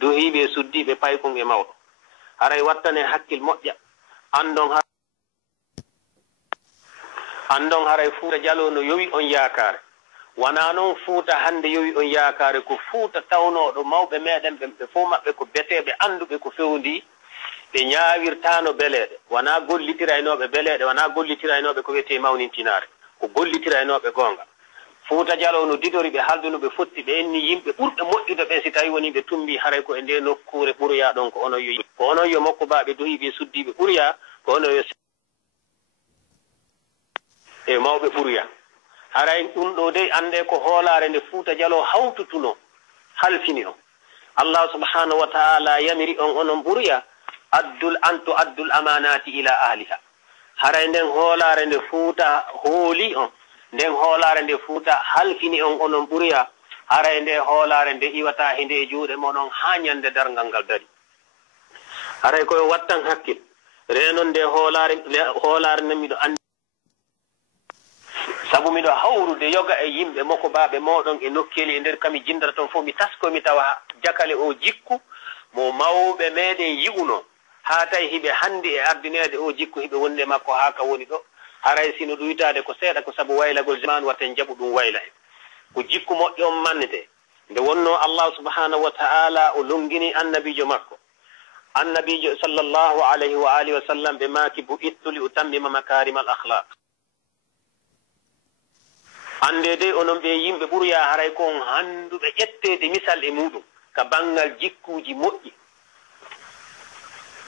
do hibe suddibe paykon e mawdo haray wattane hakkil moƴƴa andon haray Fuuta Jallo no yowi on yaakare wana non Fuuta hande yowi on yaakare ko Fuuta tawnoɗo mawɓe meɗen ɓe fof maɓɓe ko beteɓe anduɓe ko fewndi ɓe ñaawirtano beleɗe wana gollitiraynoɓe beleɗe wana gollitiraynoɓe ko wiyete mawnintinare ko gollitiraynoɓe gonga Fuuta Jallo no didori ɓe halduno ɓe fotti ɓe enni yimɓe ɓurɓe moƴƴude ɓe si tawi woni ɓe tumbi haray ko e nde nokkure ɓuroya ɗon ko onoyo makko baɓe dohi ɓe suddiɓe ɓuroya ko onoyo e mawɓe ɓuroya haray ɗum ɗo dey ande ko hoolare nde Fuuta Jallo hawtutuno halfini on Allah subhanahu wa ta'ala yamiri on onon ɓuroya addul amanati ila ahliha haray nden hoolare nde Fuuta hooli on nden hoolare nde Fuuta halfini on onon ɓuroya haray nde hoolare nde iwata hinde e juuɗe moɗon ha ñande dargal ngal dari haray koye wattan hakkil renon nde hoolare nden miɗo andi sabu miɗo hawrude yoga e yimɓe makko baaɓe moɗon e nokkeli e nder kami jindata toon fof mi taskomi tawa jakale o jikku mo mawɓe meɗen yi'uno ha tawi hiɓe hande e ardinede o jikku hiɓe wonde makko ha ka woni ɗo haray sino ɗuytade ko seeɗa ko sabu waylagol zaman watten jaɓu ɗum wayla en ko jikku moƴƴo on mannete nde wonno Allah subhanahu wa ta'ala o longini annabijo makko annabijo sallallahu alayhi wa alihi wa sallam ɓe maaki bu'ittu li utammima makarima al akhlaq ande de onon ɓe yimɓe ɓuroya haray ko on handuɓe ƴettede misal e muɗum ka bangal jikkuji moƴƴi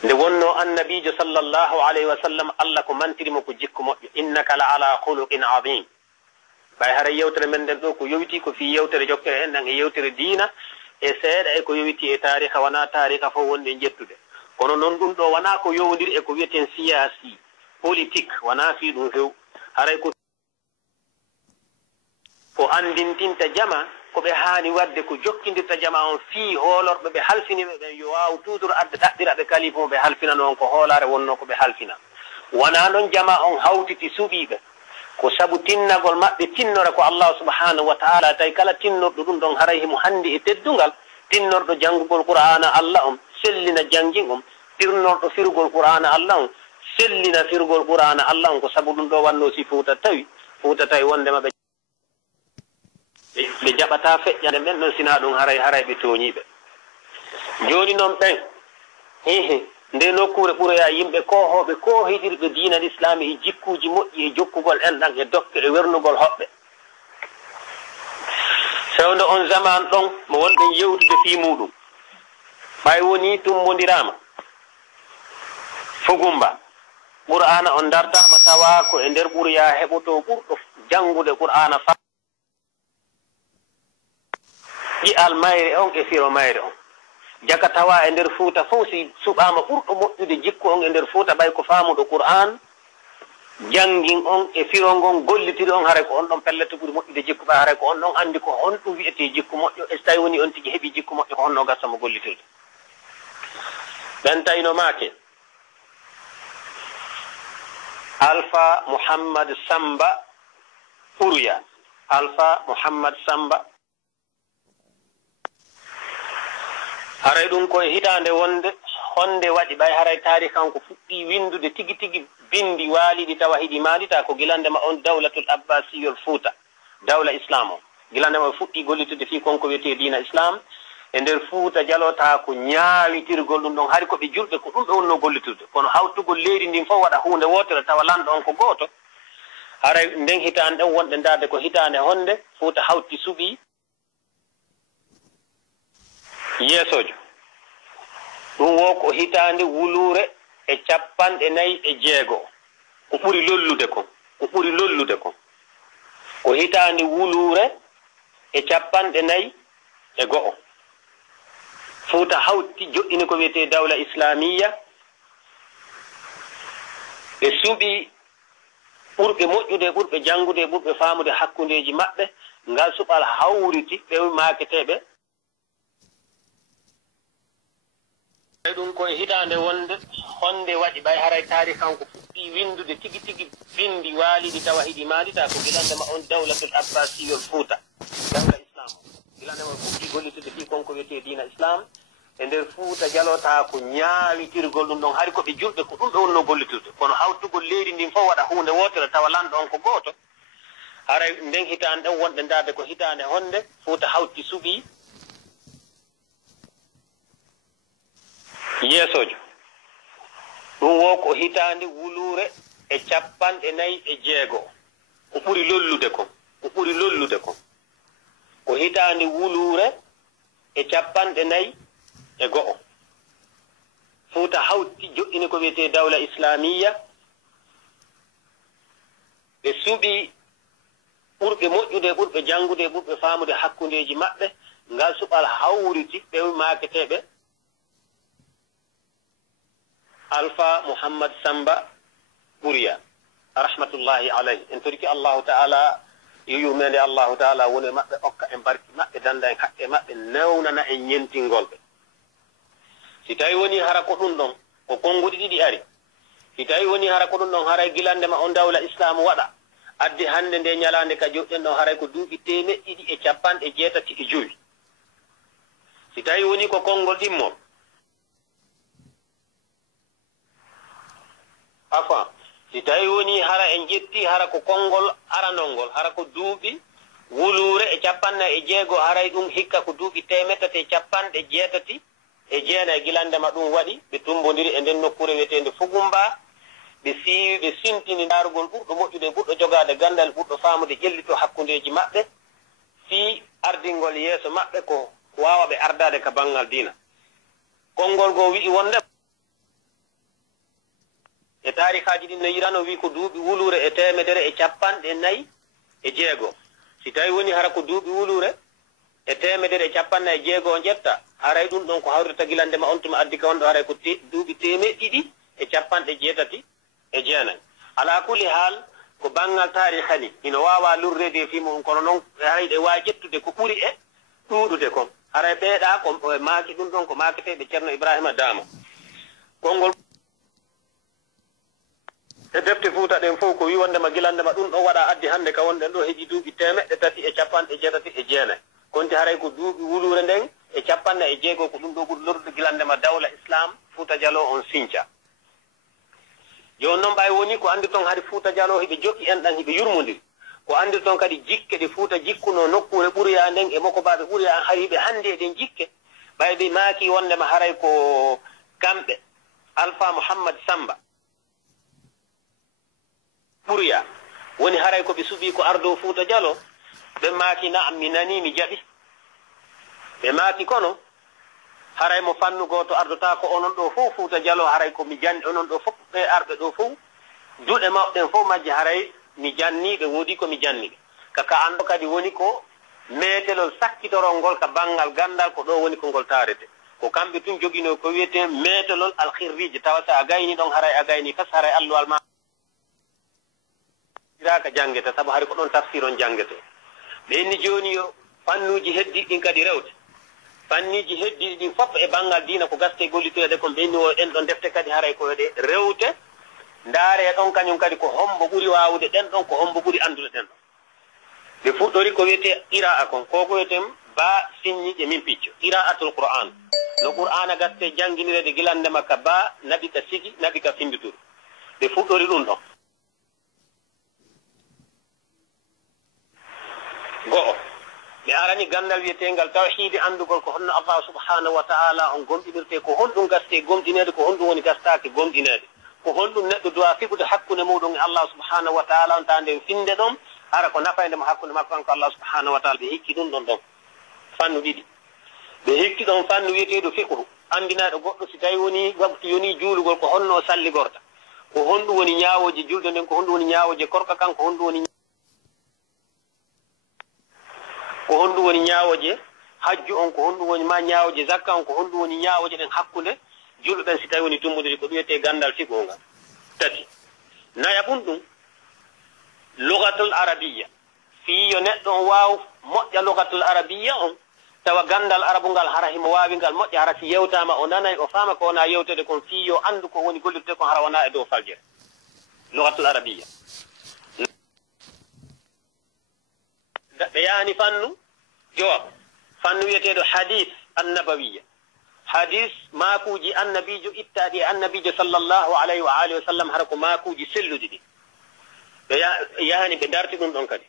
nde wonno annabijo sallallahu alayhi wa sallam Allah ko mantirimo ko jikku moƴƴo innaka la ala khuluqin azim ɓay haray yewtere men nden ɗo ko yowiti ko fi yewtere jokkere en ɗan e yewtere diina e seeɗa e ko yowiti e tariha wona tariha fof wonde jettude kono noon ɗum ɗo wona ko yowdir e ko wiyeten siyasi politique wona fi ɗum few haray ko andintinta jama ko ɓe haani wadde ko jokkindirta jama on fii hoolorɓe ɓe halfiniɓe ɓen yo waaw toujours adde ɗaɓɓira ɓe kalifa mo ɓe halfinano on ko hoolare wonno ko ɓe halfina wona noon jama on hawtiti suɓiɓe ko sabu tinnagol maɓɓe tinnora ko Allah subhanahu wa ta'ala tawi kala tinnorɗo ɗum ɗon haray himo handi e teddungal tinnorɗo janngugol qur'ana Allah on sellina janngin on tirnorɗo firgol qur'ana Allah on sellina firgol qur'ana Allah on ko sabu ɗum ɗo wanno si Fuuta tawi wondema ɓe jaɓata feƴƴande men ɗon sina ɗum haray ɓe tooñiɓe joni noon ɓen nde nokkure ɓuroya yimɓe kohoɓe ko hiɗirɓe diina l'islam e jikkuji moƴƴi e jokkugol enɗan e dokke e wernugol hoɓɓe fewde on zaman ɗon mo wonɗen yewtude fi muɗum ɓay woni tummodirama fogumba qur'ana on dartama tawa ko e nder ɓuroya heɓoto ɓurɗo janngude qur'ana fa ƴi'al mayre on e firo mayre on jaka tawa e nder Fuuta fof si suɓama ɓurɗo moƴƴude jikku on e nder Fuuta ɓay ko faamuɗo qur'an janngin on e firongon gollitiri on haray ko on ɗon pellete ɓuri moƴƴude jikku ɓa haray ko on ɗon andi ko on ɗum wiyete jikku moƴƴo e so tawi woni on tigi heeɓi jikku moƴƴo ko honno gassamo gollitirde ɓen tawino maake Alpha Muhammad Samba Uruya Alpha Muhammad Samba haray ɗum koye hitande honde waɗi ɓay haray taari kanko fuɗɗi windude tigi tigi bindi waaliɗi tawa hiɗi maalita ko gilandema on dawlatul abbasiyol Fuuta dawla islam o gilandema fuɗɗi gollitude fi konko wiyete diina islam e nder Fuuta Jallo ta ko ñaawitirgol ɗum ɗon hari koɓe julɓe ko ɗum ɓe wonno gollitude kono hawtugol leydi ndin fof waɗa hunde wotere tawa lanɗo on ko gooto haray nden hitande ɗen wonɗe darde ko hitande honde Fuuta hawti suɓi yeesojo ɗum wo ko hitande wulure e 46 ko ɓuri lollude kon ko hitande wulure e 41 Fuuta hawti joɗɗini ko wiyete dawla islamiya ɓe suɓi ɓurɓe moƴƴude ɓurɓe janngude ɓurɓe faamude hakkundeji maɓɓe ngal suɓal hawriti ɓe maaketeɓe ɗum koye hitande wonde honde waɗi ɓay haray taari kanko fuɗɗi windude tigi tigi bindi waaliɗi tawa hiɗi maalita ko gilandema on dawlatul abbasiyol Fouta dawla islam gilandema fuɗɗi gollitude ɗi konko wiyete dina islam e nder Fouta jalota ko ñaawitirgol ɗum ɗon hari koɓe julɓe ko ɗum ɗo wonno gollitirde kono hawtugol leydi ndin fof waɗa hunde wotere tawa lanɗo on ko gooto haray nden hitande ɗen wonɓe ndaade ko hitande honde Fouta hawti suɓi yeesojo ɗum wo ko hitande wulure e 46 ko ɓuri lollude kon ko hitande wulure e 41 Fouta hawti joɗɗini ko wiyete dawla islamiya ɓe suɓi ɓurɓe moƴƴude ɓurɓe janngude ɓurɓe faamude hakkundeji maɓɓe ngal suɓal hawriti ɓe maaketeɓe Alpha Muhammad Samba Buriya rahmatullahi alayhi en toriki Allahu ta'ala yumende Allahu ta'ala woni maɓɓe okka en barki maɓɓe danda en haqqe maɓɓe newnana en ñentingolɓe si tawi woni hara ko ɗum ɗon ko konnguɗi ɗiɗi ari si tawi woni hara ko ɗum ɗon haray gilandema on dawla islam waɗa addi hande nde ñalande ka joɗɗen ɗon haray ko duuɓi 285 si tawi woni ko konngol ɗimmol afa si tawi woni hara en ƴetti hara ko konngol aranolngol hara ko duuɓi wulure e 46 haray ɗum hikka ko duuɓi 389 gilandema ɗum waɗi ɓe tumbodiri e nden nokkure wiyetende Fugumba ɓe siiwi ɓe sintini ndaarugol ɓurɗo moƴƴude ɓurɗo jogaade gandal ɓurɗo faamude ƴellito hakkundeji maɓɓe fii ardingol yeeso maɓɓe ko waawa ɓe ardade ka banngal diina konngol goo wi'i wonde e taarikaaji ɗin no yirano wi ko duuɓi wulure e 146 si tawi woni hara ko duuɓi wulure e 146 ƴetta haray ɗum ɗon ko hawrita gilandema on tuma addi ka wonɗo haray ko duuɓi 289 ala kulli haal ko banngal taarika ni ino waawa lurrede fi mum kono noon haray ɗe waawi ƴettude ko ɓuri e ɗuuɗude kon haray ɓeeɗa ko maaki ɗum ɗon ko maaketeɓe ceerno Ibrahima Dama konngol e defte Fouta ɗen fof ko wi wondema gilandema ɗum ɗo waɗa addi hannde ka wonɗen ɗo heeƴi duuɓi 389 konti haray ko duuɓi wulure nden e 46 ko ɗum ɗo ɓuri lordude gilandema dawla islam Fouta Diallo on Sinthia joni noon ɓay woni ko andir toon haade Fouta Diallo hiɓe joƴƴi en ɗan hiɓe yurmodiri ko andir toon kadi jikke ɗe Fouta jikkuno nokkure ɓuriya nden e makko baɓe ɓuriya hay hiɓe hannde eɗen jikke ɓay ɓe maaki wondema haray ko kamɓe Alpha Muhammad Samba ɓuriya woni haray ko ɓe suɓi ko ardo Fouta Diallo ɓe maaki na mi nani mi jaɓi ɓe maaki kono haray mo fannu goto ardota ko onon ɗo fof Fouta Diallo haray ko mi janni onon ɗo fof ɓe arɓe ɗo fof duɗe maɓɓen fof majji haray mi janniɓe woodi ko mi janniɓe kaka anndo kadi woni ko meetelol sakkitorol ngol ka banngal gandal ko ɗo woni ko ngol taarete ko kamɓe tun jogino ko wiyete meetelol alkhirrije tawa sa a gayni ɗon haray a gayni fas haray alluwal ma iraka jangete sabu hay ko ɗon tafsir on jangete ɓe inni joni yo fannuji heddiɗi ɗin kadi rewte fanniji heddiɗi ɗin fof e banngal diina ko gaste gollitoyede kon ɓenni o en ɗon defte kadi haray koyeɗe rewte ndaare ɗon kañum kadi ko hombo ɓuri wawude ɗen ɗon ko hombo ɓuri andude ɗen ɗon ɓe fuɗɗori ko wiyete qira'a kon koko wiyeten ba siññiƴe min picco qira'atul qur'an no qur'ana gaste jangguinirede gilande makka ba naɓi ka sigi naɓi ka fimbituru ɓe fuɗɗori ɗum ɗon go'o ɓe arani gandal wiyetengal tawhide andugol ko honno Allah subhanahu wa ta'ala on gomɗinirte ko honɗum gaste gomɗinede ko honɗum woni gastake gomɗinede ko honɗum neɗɗo duwa fiɓude hakkunde muɗum e Allah subhanahu wa ta'ala on ta nden finde ɗon ara ko nafayde mo hakkunde makko kanko Allah subhanahu wa ta'ala ɓe hikki ɗum ɗon ɗon fannu ɗiɗi ɓe hikki ɗon fannu wiyeteɗo fiqhu andinaɗo goɗɗo si tawi woni waktu yoni juulugol ko honno salligorta ko honɗum woni ñawoje julde nden ko honɗum woni ñawoje korka kan ko honɗum woni ñawoje hajju on ko honɗum woni ma ñawoje zakka on ko honɗum woni ñawoje ɗen hakkunde julɓe ɓen si tawi woni tummodiri ko wiyete gandal fiqhu ngal tati naya ɓum ɗum lugatul arabiya fi yo neɗɗo on waaw moƴƴa lugatul arabiya on tawa gandal arabungal hara himo waawingal moƴƴa hara si yewtama o nanay o faama ko wona yewtede kon fii yo anndu ko woni gollirte ko hara wona e dow faljere lugatul arabiya ɓe yahani fannu jowab fannu wiyeteɗo hadis annabawiya hadis maakuji annabijo ittaɗi e annabijo sallllahu alayhi wa alihi wa sallam hara ko maakuji selluɗi ɗi ɓe yahani ɓe darti ɗum ɗon kadi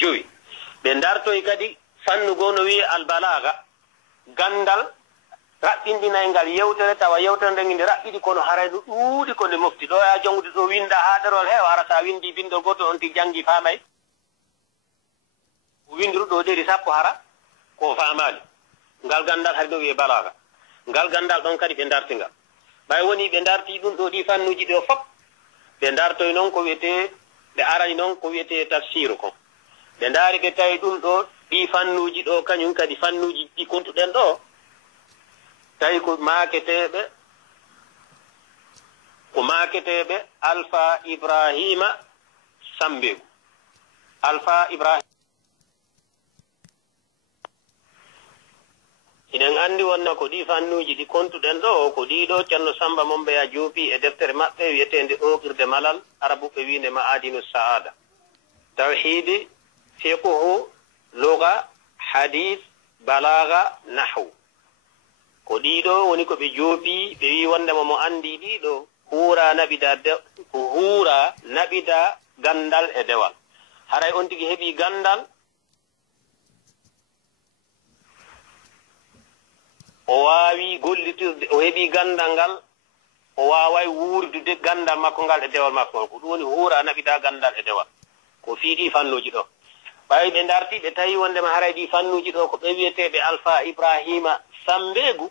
joyi ɓe dartoyi kadi fannu goo no wiye albalaga gandal raɓɓinɗinaygal yewtere tawa yewtere nde nde raɓɓiɗi kono haray no ɗuuɗi ko nde mofti ɗo ya jongude ɗo winda ha ɗerol heewa hara sa windi bindol goto on ti janggi faamay windiru ɗo ɗeri sappo hara ko faamali ngal gandal hay ɗo wiye balaga ngal gandal ɗon kadi ɓe dartingal ɓay woni ɓe darti ɗum ɗo ɗi fannuji ɗo fof ɓe dartoy noon ko wiyete ɓe arani noon ko wiyete tafsiru kon ɓe daari ɓe tawi ɗum ɗo ɗi fannuji ɗo kañum kadi fannuji ɗi kontuɗen ɗo tawi ko maketeɓe alpha ibrahima sambegu alpha ibrahima inen anndi wonna ko ɗi fannuji ɗi kontuɗen ɗo ko ɗiɗo ceerno samba mon ɓe ya joopi e deftere maɓɓe wiyetende ɗookirde malal arabuɓe wiinde ma adinu saada tawhidi fiqhu luga hadis balaga nahwu ko ɗiɗo woni ko ɓe joopi ɓe wi wondema mo anndi ɗiɗo huura naɓida gandal e dewal haray on tigi heɓi gandal o waawi gollitirde o heɓi gandal ngal o waaway wuurdude gandal makko ngal e dewal makko ko ɗum woni huura naɓida gandal e dewal ko fiiɗi fannuji ɗo ɓawi ɓe darti ɓe tawi wondema haray ɗi fannuji ɗo ko ɓe wiyeteɓe alpha ibrahima sambegu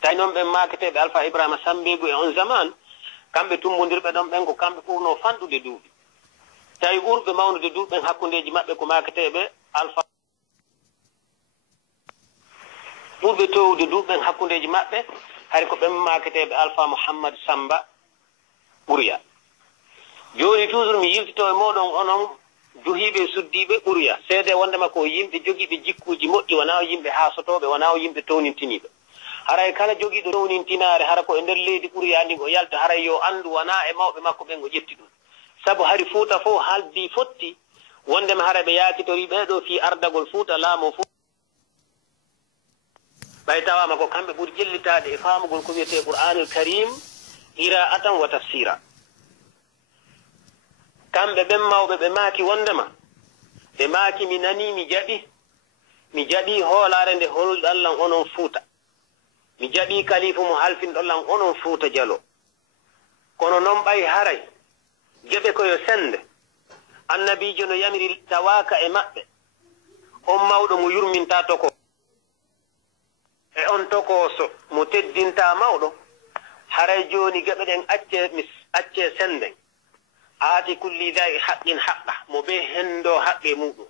tawi noon ɓen maketeɓe alpha ibrahima sambegu e on zaman kamɓe tumbodirɓe ɗon ɓen ko kamɓe ɓurno fanɗude duuɓi tawi ɓurɓe mawnude duuɓen hakkundeji maɓɓe ko maketeɓe alpha ɓurɓe towde duuɓen hakkundeji maɓɓe hay ko ɓen maketeɓe alpha mouhammad samba ɓurya joni toujours mi yiltito e moɗon onon duhiɓe suddiɓe ɓurya seede wondema ko yimɓe jogiiɓe jikkuji moƴƴi wona o yimɓe haasotoɓe wona o yimɓe townintiniɓe haray kala jogiiɗo townintinare hara ko e nder leydi ɓurya ndi o yalta haray yo anndu wona e mawɓe makko ɓen o ƴetti ɗum saabu hari fuuta fof haldi fotti wondema hara ɓe yakitori ɓeɗo fi ardagol fuuta laamo fof ɓay tawama ko kamɓe ɓuri jellitade e famugol ko wiyete qur'anul karim qira'atan wa tafsira kamɓe ɓen mawɓe ɓe maaki wondema ɓe maaki mi nani mi jaɓi hoolare nde holɗallan onon fuuta mi jaɓi kalifu mo halfinɗollan onon fuuta jalo kono noon ɓay haray geɓe koyo sende annabijo no yamiri tawaka e maɓɓe on mawɗo mo yurminta toko e on tokoso mo teddinta mawɗo haray joni geɓe ɗen acce senden aati kulli dayi haqqin haqqa mo be hendo haqqe muɗum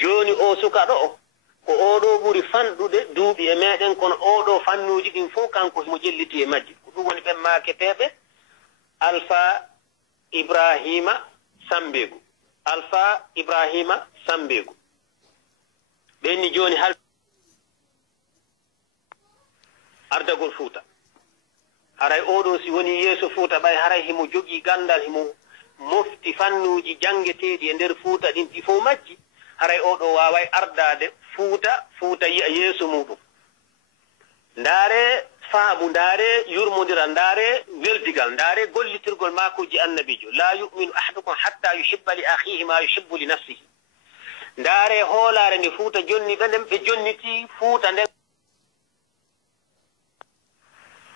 joni o suka ɗo ko oɗo ɓuri fanɗude duuɓi e meɗen kono oɗo fannuji ɗin fof kanko mo jelliti e majji ko ɗum woni ɓen maketeɓe alpha ibrahima sambegu ɓenni joni hal ardagol fuuta haray oɗo si woni yeeso fuuta ɓay haray himo jogii gandal himo mofti fannuji jangeteɗi e nder fuuta ɗin ɗi fof majji haray oɗo waway ardade fuuta yiya yeeso muɗum ndaare faamu ndaare yurmodira ndaare weldigal ndaare gollitirgol makuji annabijo la yuminu ahadukum hatta yuhibba li akhihi ma yuhibbu li nafsihi ndaare hoolare nde fuuta jonni ɓe nden ɓe jonniti fuuta nden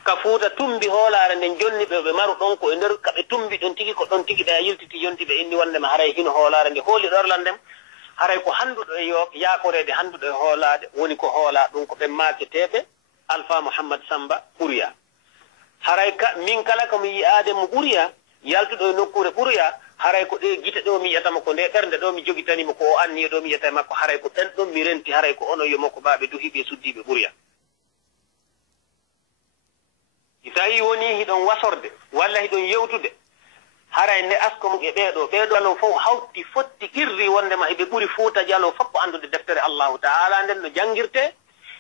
ka fuuta tumbi hoolare nden jonni ɓe maru ɗon ko e nder kaɓe tumbi ɗon tigi ko ɗon tigi ɓe a yiltiti yonti ɓe inni wondema haray hino hoolare nde hooli ɗorlan ndem haray ko handuɗo e yakorede handuɗo e hoolade woni ko hoola ɗum ko ɓen maketeɓe alpha mouhammad samba ɓurya haray min kala komi yi'ade mo ɓurya yaltuɗo e nokkure ɓurya haray ko ɗe gite ɗo mi yiyatama ko nde ɓernde ɗo mi jogitanimo ko o anni ɗo mi yiyata makko haray ko ɓen ɗon mi renti haray ko ono yo makko baɓe duhiɓe suddiɓe ɓurya tawi woni hiɗon wasorde walla hiɗon yewtude haray nde asko mum e ɓeeɗo alo fof hawti fotti irri wondema heɓe ɓuri Fuuta Jallo fof andude deftere Allahu taala nden no jangirte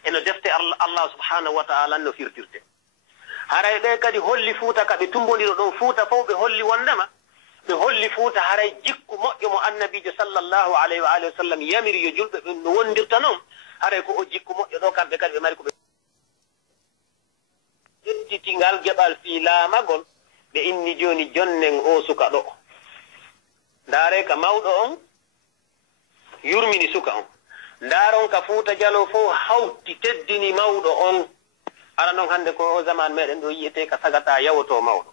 eno defte Allah subhanahu wa taala no firtirte haray ɓe kadi holli Fuuta ka ɓe tumbodiro ɗon Fuuta fof ɓe holli wondema ɓe holli Fuuta haray jikku moƴƴo mo annabijo sallllahu alayhi wa alihi wa sallam yamiri yo julɓe ɓe no wondirta noon haray ko o jikku moƴƴo ɗo kamɓe kadi ɓe mari ko ɓe ƴettitingal geɓal fii laamagol ɓe inni jooni jonnen o suka ɗo ndaare ka mawɗo on yurmini suka on ndaaron ka Fuuta Jallo fof hawti teddini mawɗo on ara noon hannde ko o zaman meɗen ɗo yiyete ka sagata yawoto mawɗo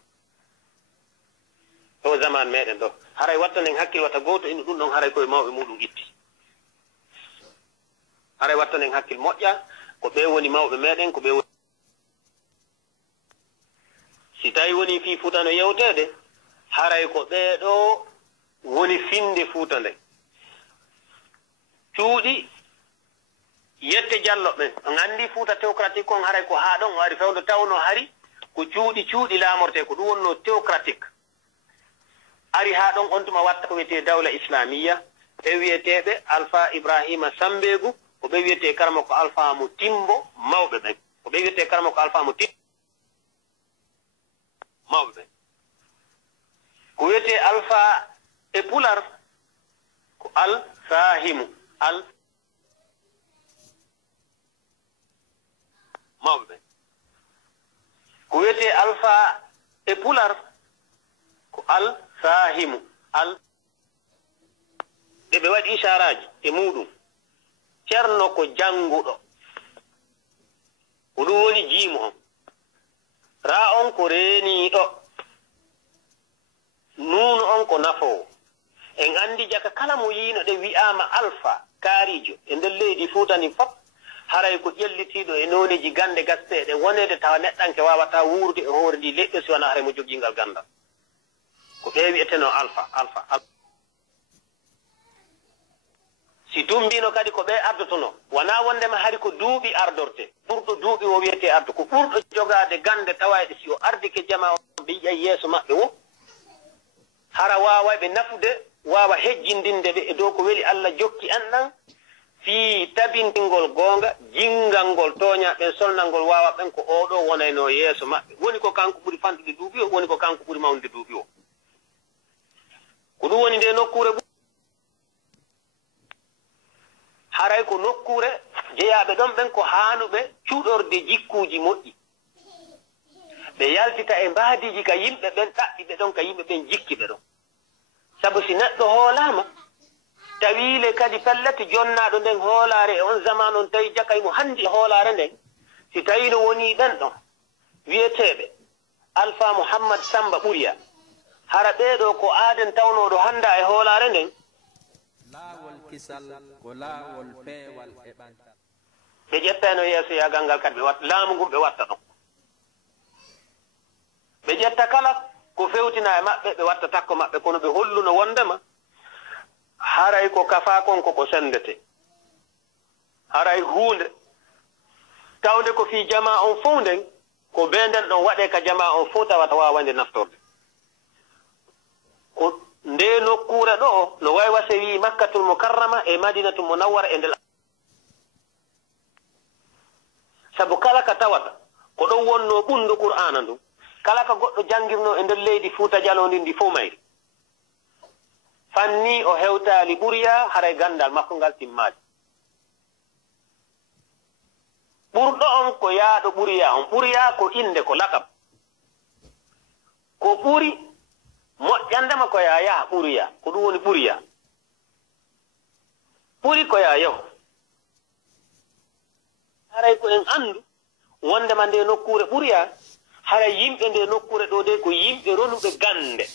o zaman meɗen ɗo haray wattanen hakkil wata gooto ino ɗum ɗon haray koye mawɓe muɗum itti haray wattanen hakkil moƴƴa ko ɓe woni mawɓe meɗen ko ɓe woni si tawi woni fii Fuuta no yewtede haray ko ɓeeɗo woni finde Fuuta nde cuuɗi yette Jallo ɓen on anndi Fuuta théocratique on haray ko haa ɗon o ari fewndo tawno hari ko cuuɗi laamorte ko ɗum wonno théocratique ari haa ɗon on tuma watta ko wiyetee dawla islamia ɓe wiyeteeɓe Alpha Ibrahima Sambegu ko ɓe wiyetee karama ko Alpha mo Timbo mawɓe ɓen ko ɓe wiyetee karama ko Alpha mo Timbo mawɓe ɓen ko wiyetee Alpha e Pular ko Al Fahimu al mawɓe ɓen ko wiyetee Alpha e Pular ko Al Fahimu al ɓe waɗi isaraji e muɗum ceerno ko jannguɗo ko ɗum woni jiimo on ra on ko reeniiɗo nuunu on ko nafoowo en anndi jaka kala mo yiino ɗe wi'aama alpha kaarijo e nder leydi Fuuta ndi fof haray ko ƴellitiiɗo e nooneji gannde gasteeɗe woneede tawa neɗɗanke waawata wuurde e hoore ndi leɗɗo si wonaa haray mo jogiingal ganndal ko ɓe wi'eteno alpha si tumbino kadi ko ɓe ardotono wona wondema hari ko duuɓi ardorte ɓurɗo duuɓi o wiyete ardo ko ɓurɗo jogaade gande tawayɗe si o ardike jama o mbiƴa yeeso maɓɓe wo hara wawa ɓe nafude wawa hejjindinde ɓe e dow ko weli Allah jokki en ɗan fii tabintingol goonga jingal ngol tooña ɓen solnal ngol wawa ɓen ko oɗo wonayno yeeso maɓɓe woni ko kanko ɓuri fanɗude duuɓi o woni ko kanko ɓuri mawnude duuɓi o ko ɗum woni nde nokkure haray ko nokkure jeyaɓe ɗon ɓen ko haanuɓe cuɗorde jikkuji moƴƴi ɓe yaltita e mbaadiji ka yimɓe ɓen ɗaɓɓiɓe ɗon ka yimɓe ɓen jikkiɓe ɗon sabu si neɗɗo hoolama tawiile kadi pellete jonnaɗo nden hoolare e on zaman on tawi jakaymo handi e hoolare nden si tawino woni ɓen ɗon wiyeteɓe Alpha Mouhammad Samba Ɓuriya hara ɓeeɗo ko aaden tawnoɗo handa e hoolare nden laawol kisal ko laawol peewal e ɓantal ɓe ƴettano yeeso yagal ngal kadi ɓe watta laamu ngun ɓe watta ɗon ɓe ƴetta kala ko fewtina e maɓɓe ɓe watta takko maɓɓe kono ɓe holluno wondema haray ko kafa kon koko sendete haray huunde tawde ko fii jama on fof nden ko be nden ɗon waɗe ka jama on fof tawata wawande naftorde ko nde nokkure ɗo no way wase wi Makkatul Mukarrama e Madinatul Munawwara e ndel sabu kala ka tawata ko ɗon wonno ɓundu Qur'ana ndu kala ka goɗɗo jangirno e nder leydi Fuuta Jallo ndi fof mayri fanni o hewtali Ɓuriya haray gandal makko ngal timmali ɓurɗo on ko yaaɗo Ɓuriya on Ɓuriya ko inde ko lakab ko ɓuri moƴƴandema ko ya yaha Ɓuriya ko ɗum woni Ɓuriya ɓuri ko ya yahu haray ko en andu wondema nde nokkure Ɓuriya haray yimɓe nde nokkure ɗo de ko yimɓe ronuɓe gande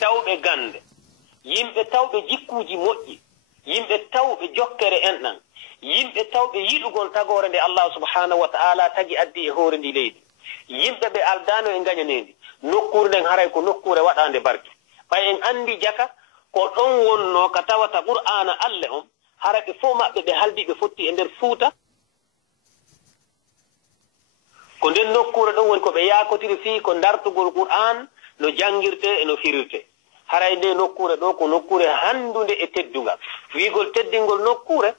tawɓe gande yimɓe tawɓe jikkuji moƴƴi yimɓe tawɓe jokkere en ɗan yimɓe tawɓe yiɗugol tagore nde Allah subhanahu wa ta'ala tagi addi e hoore ndi leydi yimɓe ɓe aldano e gañanendi nokkure nden haray ko nokkure waɗande barke ɓay en andi jaka ko ɗon wonno ka tawata Qur'ana Allah on hara ɓe fof maɓɓe ɓe haldi ɓe fotti e nder Fuuta ko nden nokkure ɗon woni ko ɓe yakotiri fii ko dartugol Qur'an no jangirte e no firirte haray nde nokkure ɗo ko nokkure handude e teddungal wiigol teddingol nokkure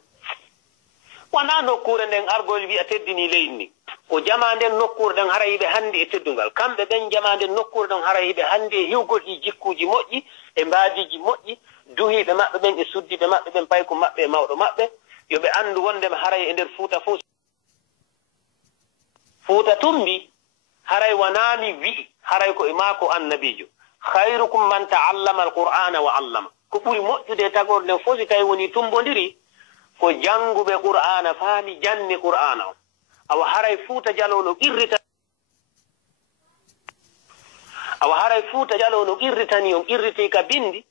wona nokkure nden argol wi'a teddini leydi ni ko jama nden nokkure ɗen hara yiɓe hannde e teddungal kamɓe ɓen jama nden nokkure ɗen hara yiɓe hannde e hiwgol ɗi jikkuji moƴƴi e mbaadiji moƴƴi duhiɓe maɓɓe ɓen e suddiɓe maɓɓe ɓen payko maɓɓe e mawɗo maɓɓe yoɓe anndu wondema haray e nder fuuta fof fuuta tumbi haray wonami wi'i haray ko e maako annabijo khayrukum man ta'allama alqur'ana wa allama ko ɓuri moƴƴude e tagorde nden fof si tawi woni tumbodiri ko jannguɓe qur'ana faami janni qur'ana o awa haray fuuta jalono irritani on irriti ka bindi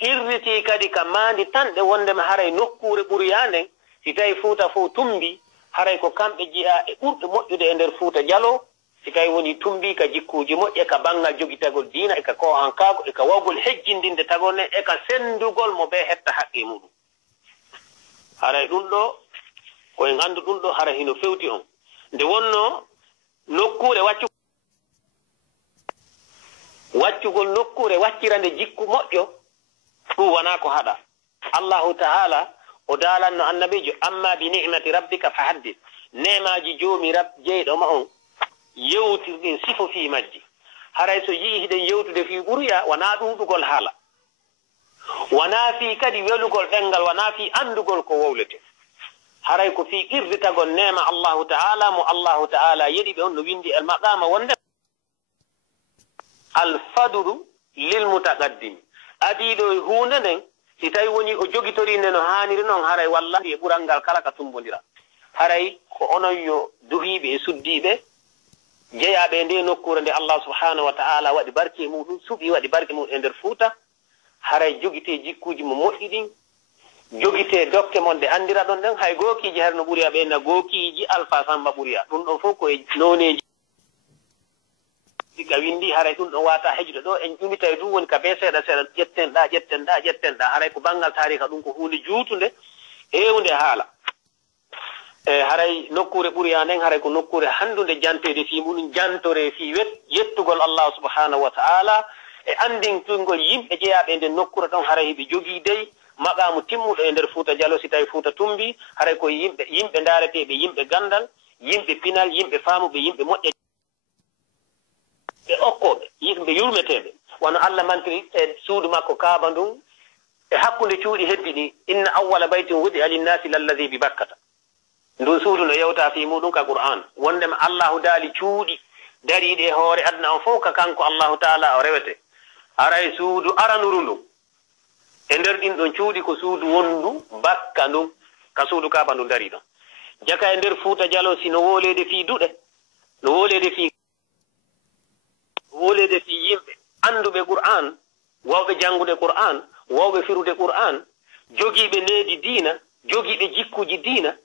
irriti kadi ka maandi tanɗe wondema haray nokkure ɓuriya nden si tawi fuuta fof tumbi haray ko kamɓe jiya e ɓurɓe moƴƴude e nder fuuta jalo si tawi woni tumbi ka jikkuji moƴƴe ka banngal jogitagol diina e ka kohankaago e ka wawgol hejjindinde tagol nden e ka sendugol mo ɓe hetta haqqe muɗum haray ɗum ɗo koyen anndu ɗum ɗo hara hino fewti on nde wonno nokkure waccugol nokkure waccirande jikku moƴƴo ɗum wona ko haɗa allahu taala o daalanno annabijo amma bi ni'mati rabbika fa haddith nemaji joomi rab jeyɗoma on yewtirɗin sifo fi majji haray so yii hiɗen yewtude fi ɓuruya wona ɗuɗugol haala wona fi kadi welugol ɗengal wona fi andugol ko wowlete haray ko fi irritagol nema allahu taala mo allahu taala yeɗi ɓe on no windi el maqama wonde alfadulu lilmutaqaddimi adiɗo e hunde nden si tawi woni o jogitorinde no haniri noon haray wallahi e ɓural ngal kala ka tumbodira haray ko onon yo duhiɓe e suddiɓe jeeyaɓe e nde nokkure nde allah subhanahu wa taala waɗi barke e muɗum suɓi waɗi barke muɗum e nder fuuta haray jogite jikkuji mo moƴƴi ɗin jogite dokke mon nde andira ɗon ɗen hay gookiji har no ɓuriya ɓenna gookiji alpha samba ɓuriya ɗum ɗon fof koye noneji ka windi haray ɗum ɗon wata hejude ɗo en ƴumita e ɗum woni ka be seeɗa seeɗa ƴettenɗa haray ko banggal tarika ɗum ko hunde juutunde hewnde haala haray nokkure ɓuriya nden haray ko nokkure handude jantede fi muɗum jantore fi yettugol allah subhanahu wa taala e andintugol yimɓe jeeyaɓe nden nokkure ɗon haray hiɓe jogii dey maqamu timmuɗo e nder fuuta jalo si tawi fuuta tumbi haray ko yimɓe ndareteɓe yimɓe gandal yimɓe pinal yimɓe faamuɓe yimɓe moƴƴe ɓe okkoɓe yimɓe yurmeteɓe wono allah mantiri e suudu makko kaaba ndun e hakkunde cuuɗi heddi ɗi inna awwala baytin wudi alinnasi lalladi bi bakkata ndun suudu no yewta fi muɗum ka qur'an wondema allahu daali cuuɗi dariɗi e hoore aduna on fof ka kanko allahu taala o rewete aray suudu aranuru ndun e nder ɗin ɗon cuuɗi ko suudu wondu bakka ndun ka suudu kaaba ndu dari ɗon jaka e nder fuuta jalo si no wolede fi duɗe no wolede fi yimɓe anduɓe qur'an wawɓe jangude qur'an wawɓe firude qur'an jogiiɓe needi diina jogiiɓe jikkuji diina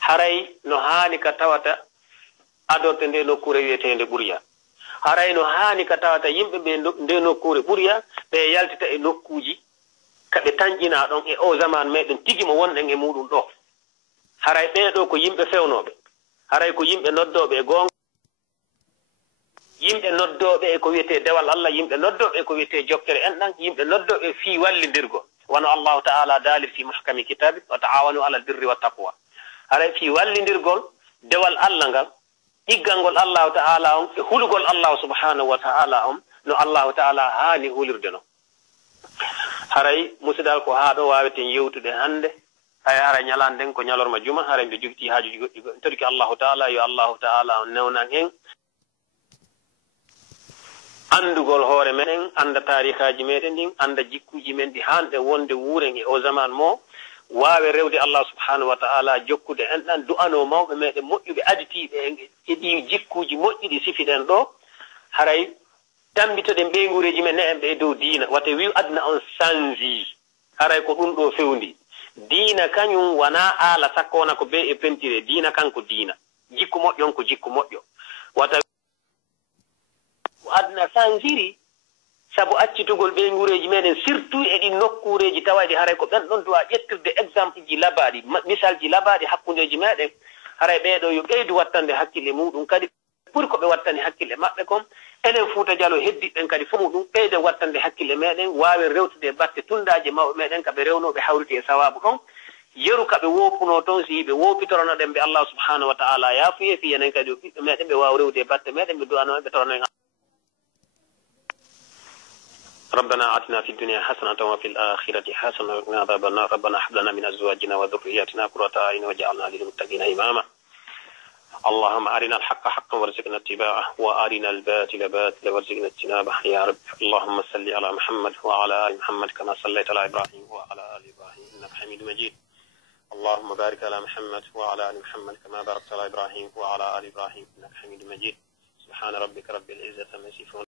haray no haani ka tawata adorte nde nokkure wiyetende ɓuriya haray no haani ka tawata yimɓe ɓe nde nokkure ɓuriya ɓe yaltita e nokkuji kaɓe tañƴina ɗon e o zaman meɗen tigi mo wonɗen e muɗum ɗo haray ɓeeɗo ko yimɓe fewnoɓe haray ko yimɓe noddoɓe e goonga yimɓe noddoɓe e ko wiyete dewal allah yimɓe noddoɓe e ko wiyete jokkere enɗan yimɓe noddoɓe fi wallidirgo wono allahu taala daalir fi muhkami kitabi wa taawanu ala albirri wa taqwa haray fi wallidirgol dewal allah ngal iggal ngol allahu taala on e hulugol allahu subhanahu wa taala on no allahu taala haani hulirde no haray musidal ko haa ɗo waweten yewtude hannde hay haray ñalande nden ko ñalorma juma haray mbe jogiti haajuji goɗɗi goɗɗi torki allahu taala yo allahu taala on newnan en andugol hoore meɗen anda tarikaji meɗen ɗin anda jikkuji men ɗi hanɗe wonde wuuren e o zaman mo waawe rewde allah subhanahu wa taala jokkude enɗan du'ano mawɓe meɗen moƴƴuɓe aditiɓe e ɗi jikkuji moƴƴi ɗi sifiɗen ɗo haray tambitoɗen ɓeygureji men ne en ɓe e dow diina wate wi aduna on changi haray ko ɗum ɗo fewndi diina kañum wona aala sakko wona ko be e pentire diina kanko diina jikku moƴƴo on ko jikku moƴƴo wata aduna sangiri sabu accitugol ɓeygureji meɗen surtout e ɗi nokkureji tawaɗi haray ko ɓen ɗon duwa ƴettirde exemple ji labaɗi misalji labaɗi hakkundeji meɗen haray ɓeeɗo yo ɓeydu wattande hakkille muɗum kadi ɓuri ko ɓe wattani hakkille maɓɓe kon enen Fuuta Jallo heddiɓen kadi fof ɗum ɓeyde wattande hakkille meɗen waawen rewtude batte tundaji mawɓe meɗen kaɓe rewnoɓe hawriti e sawabu ɗon yeru kaɓe wopuno toon si ɓe wopitorono ɗen ɓe Allah subhanahu wa ta'ala yaafuye fi enen kadi ɓiɓɓe meɗen ɓe wawa rewde batte meɗen ɓe du'ano ɓe torono ربنا آتنا في الدنيا حسنة وفي الآخرة حسنة وقنا عذاب النار ربنا هب لنا من أزواجنا وذرياتنا قرة أعين واجعلنا للمتقين إماما اللهم أرنا الحق حقا وارزقنا اتباعه وأرنا الباطل باطلا وارزقنا اجتنابه يا رب اللهم صل على محمد وعلى آل محمد كما صليت على إبراهيم وعلى آل إبراهيم إنك حميد مجيد اللهم بارك على محمد وعلى آل محمد كما باركت على إبراهيم وعلى آل إبراهيم إنك حميد مجيد سبحان ربك رب العزة عما يصفون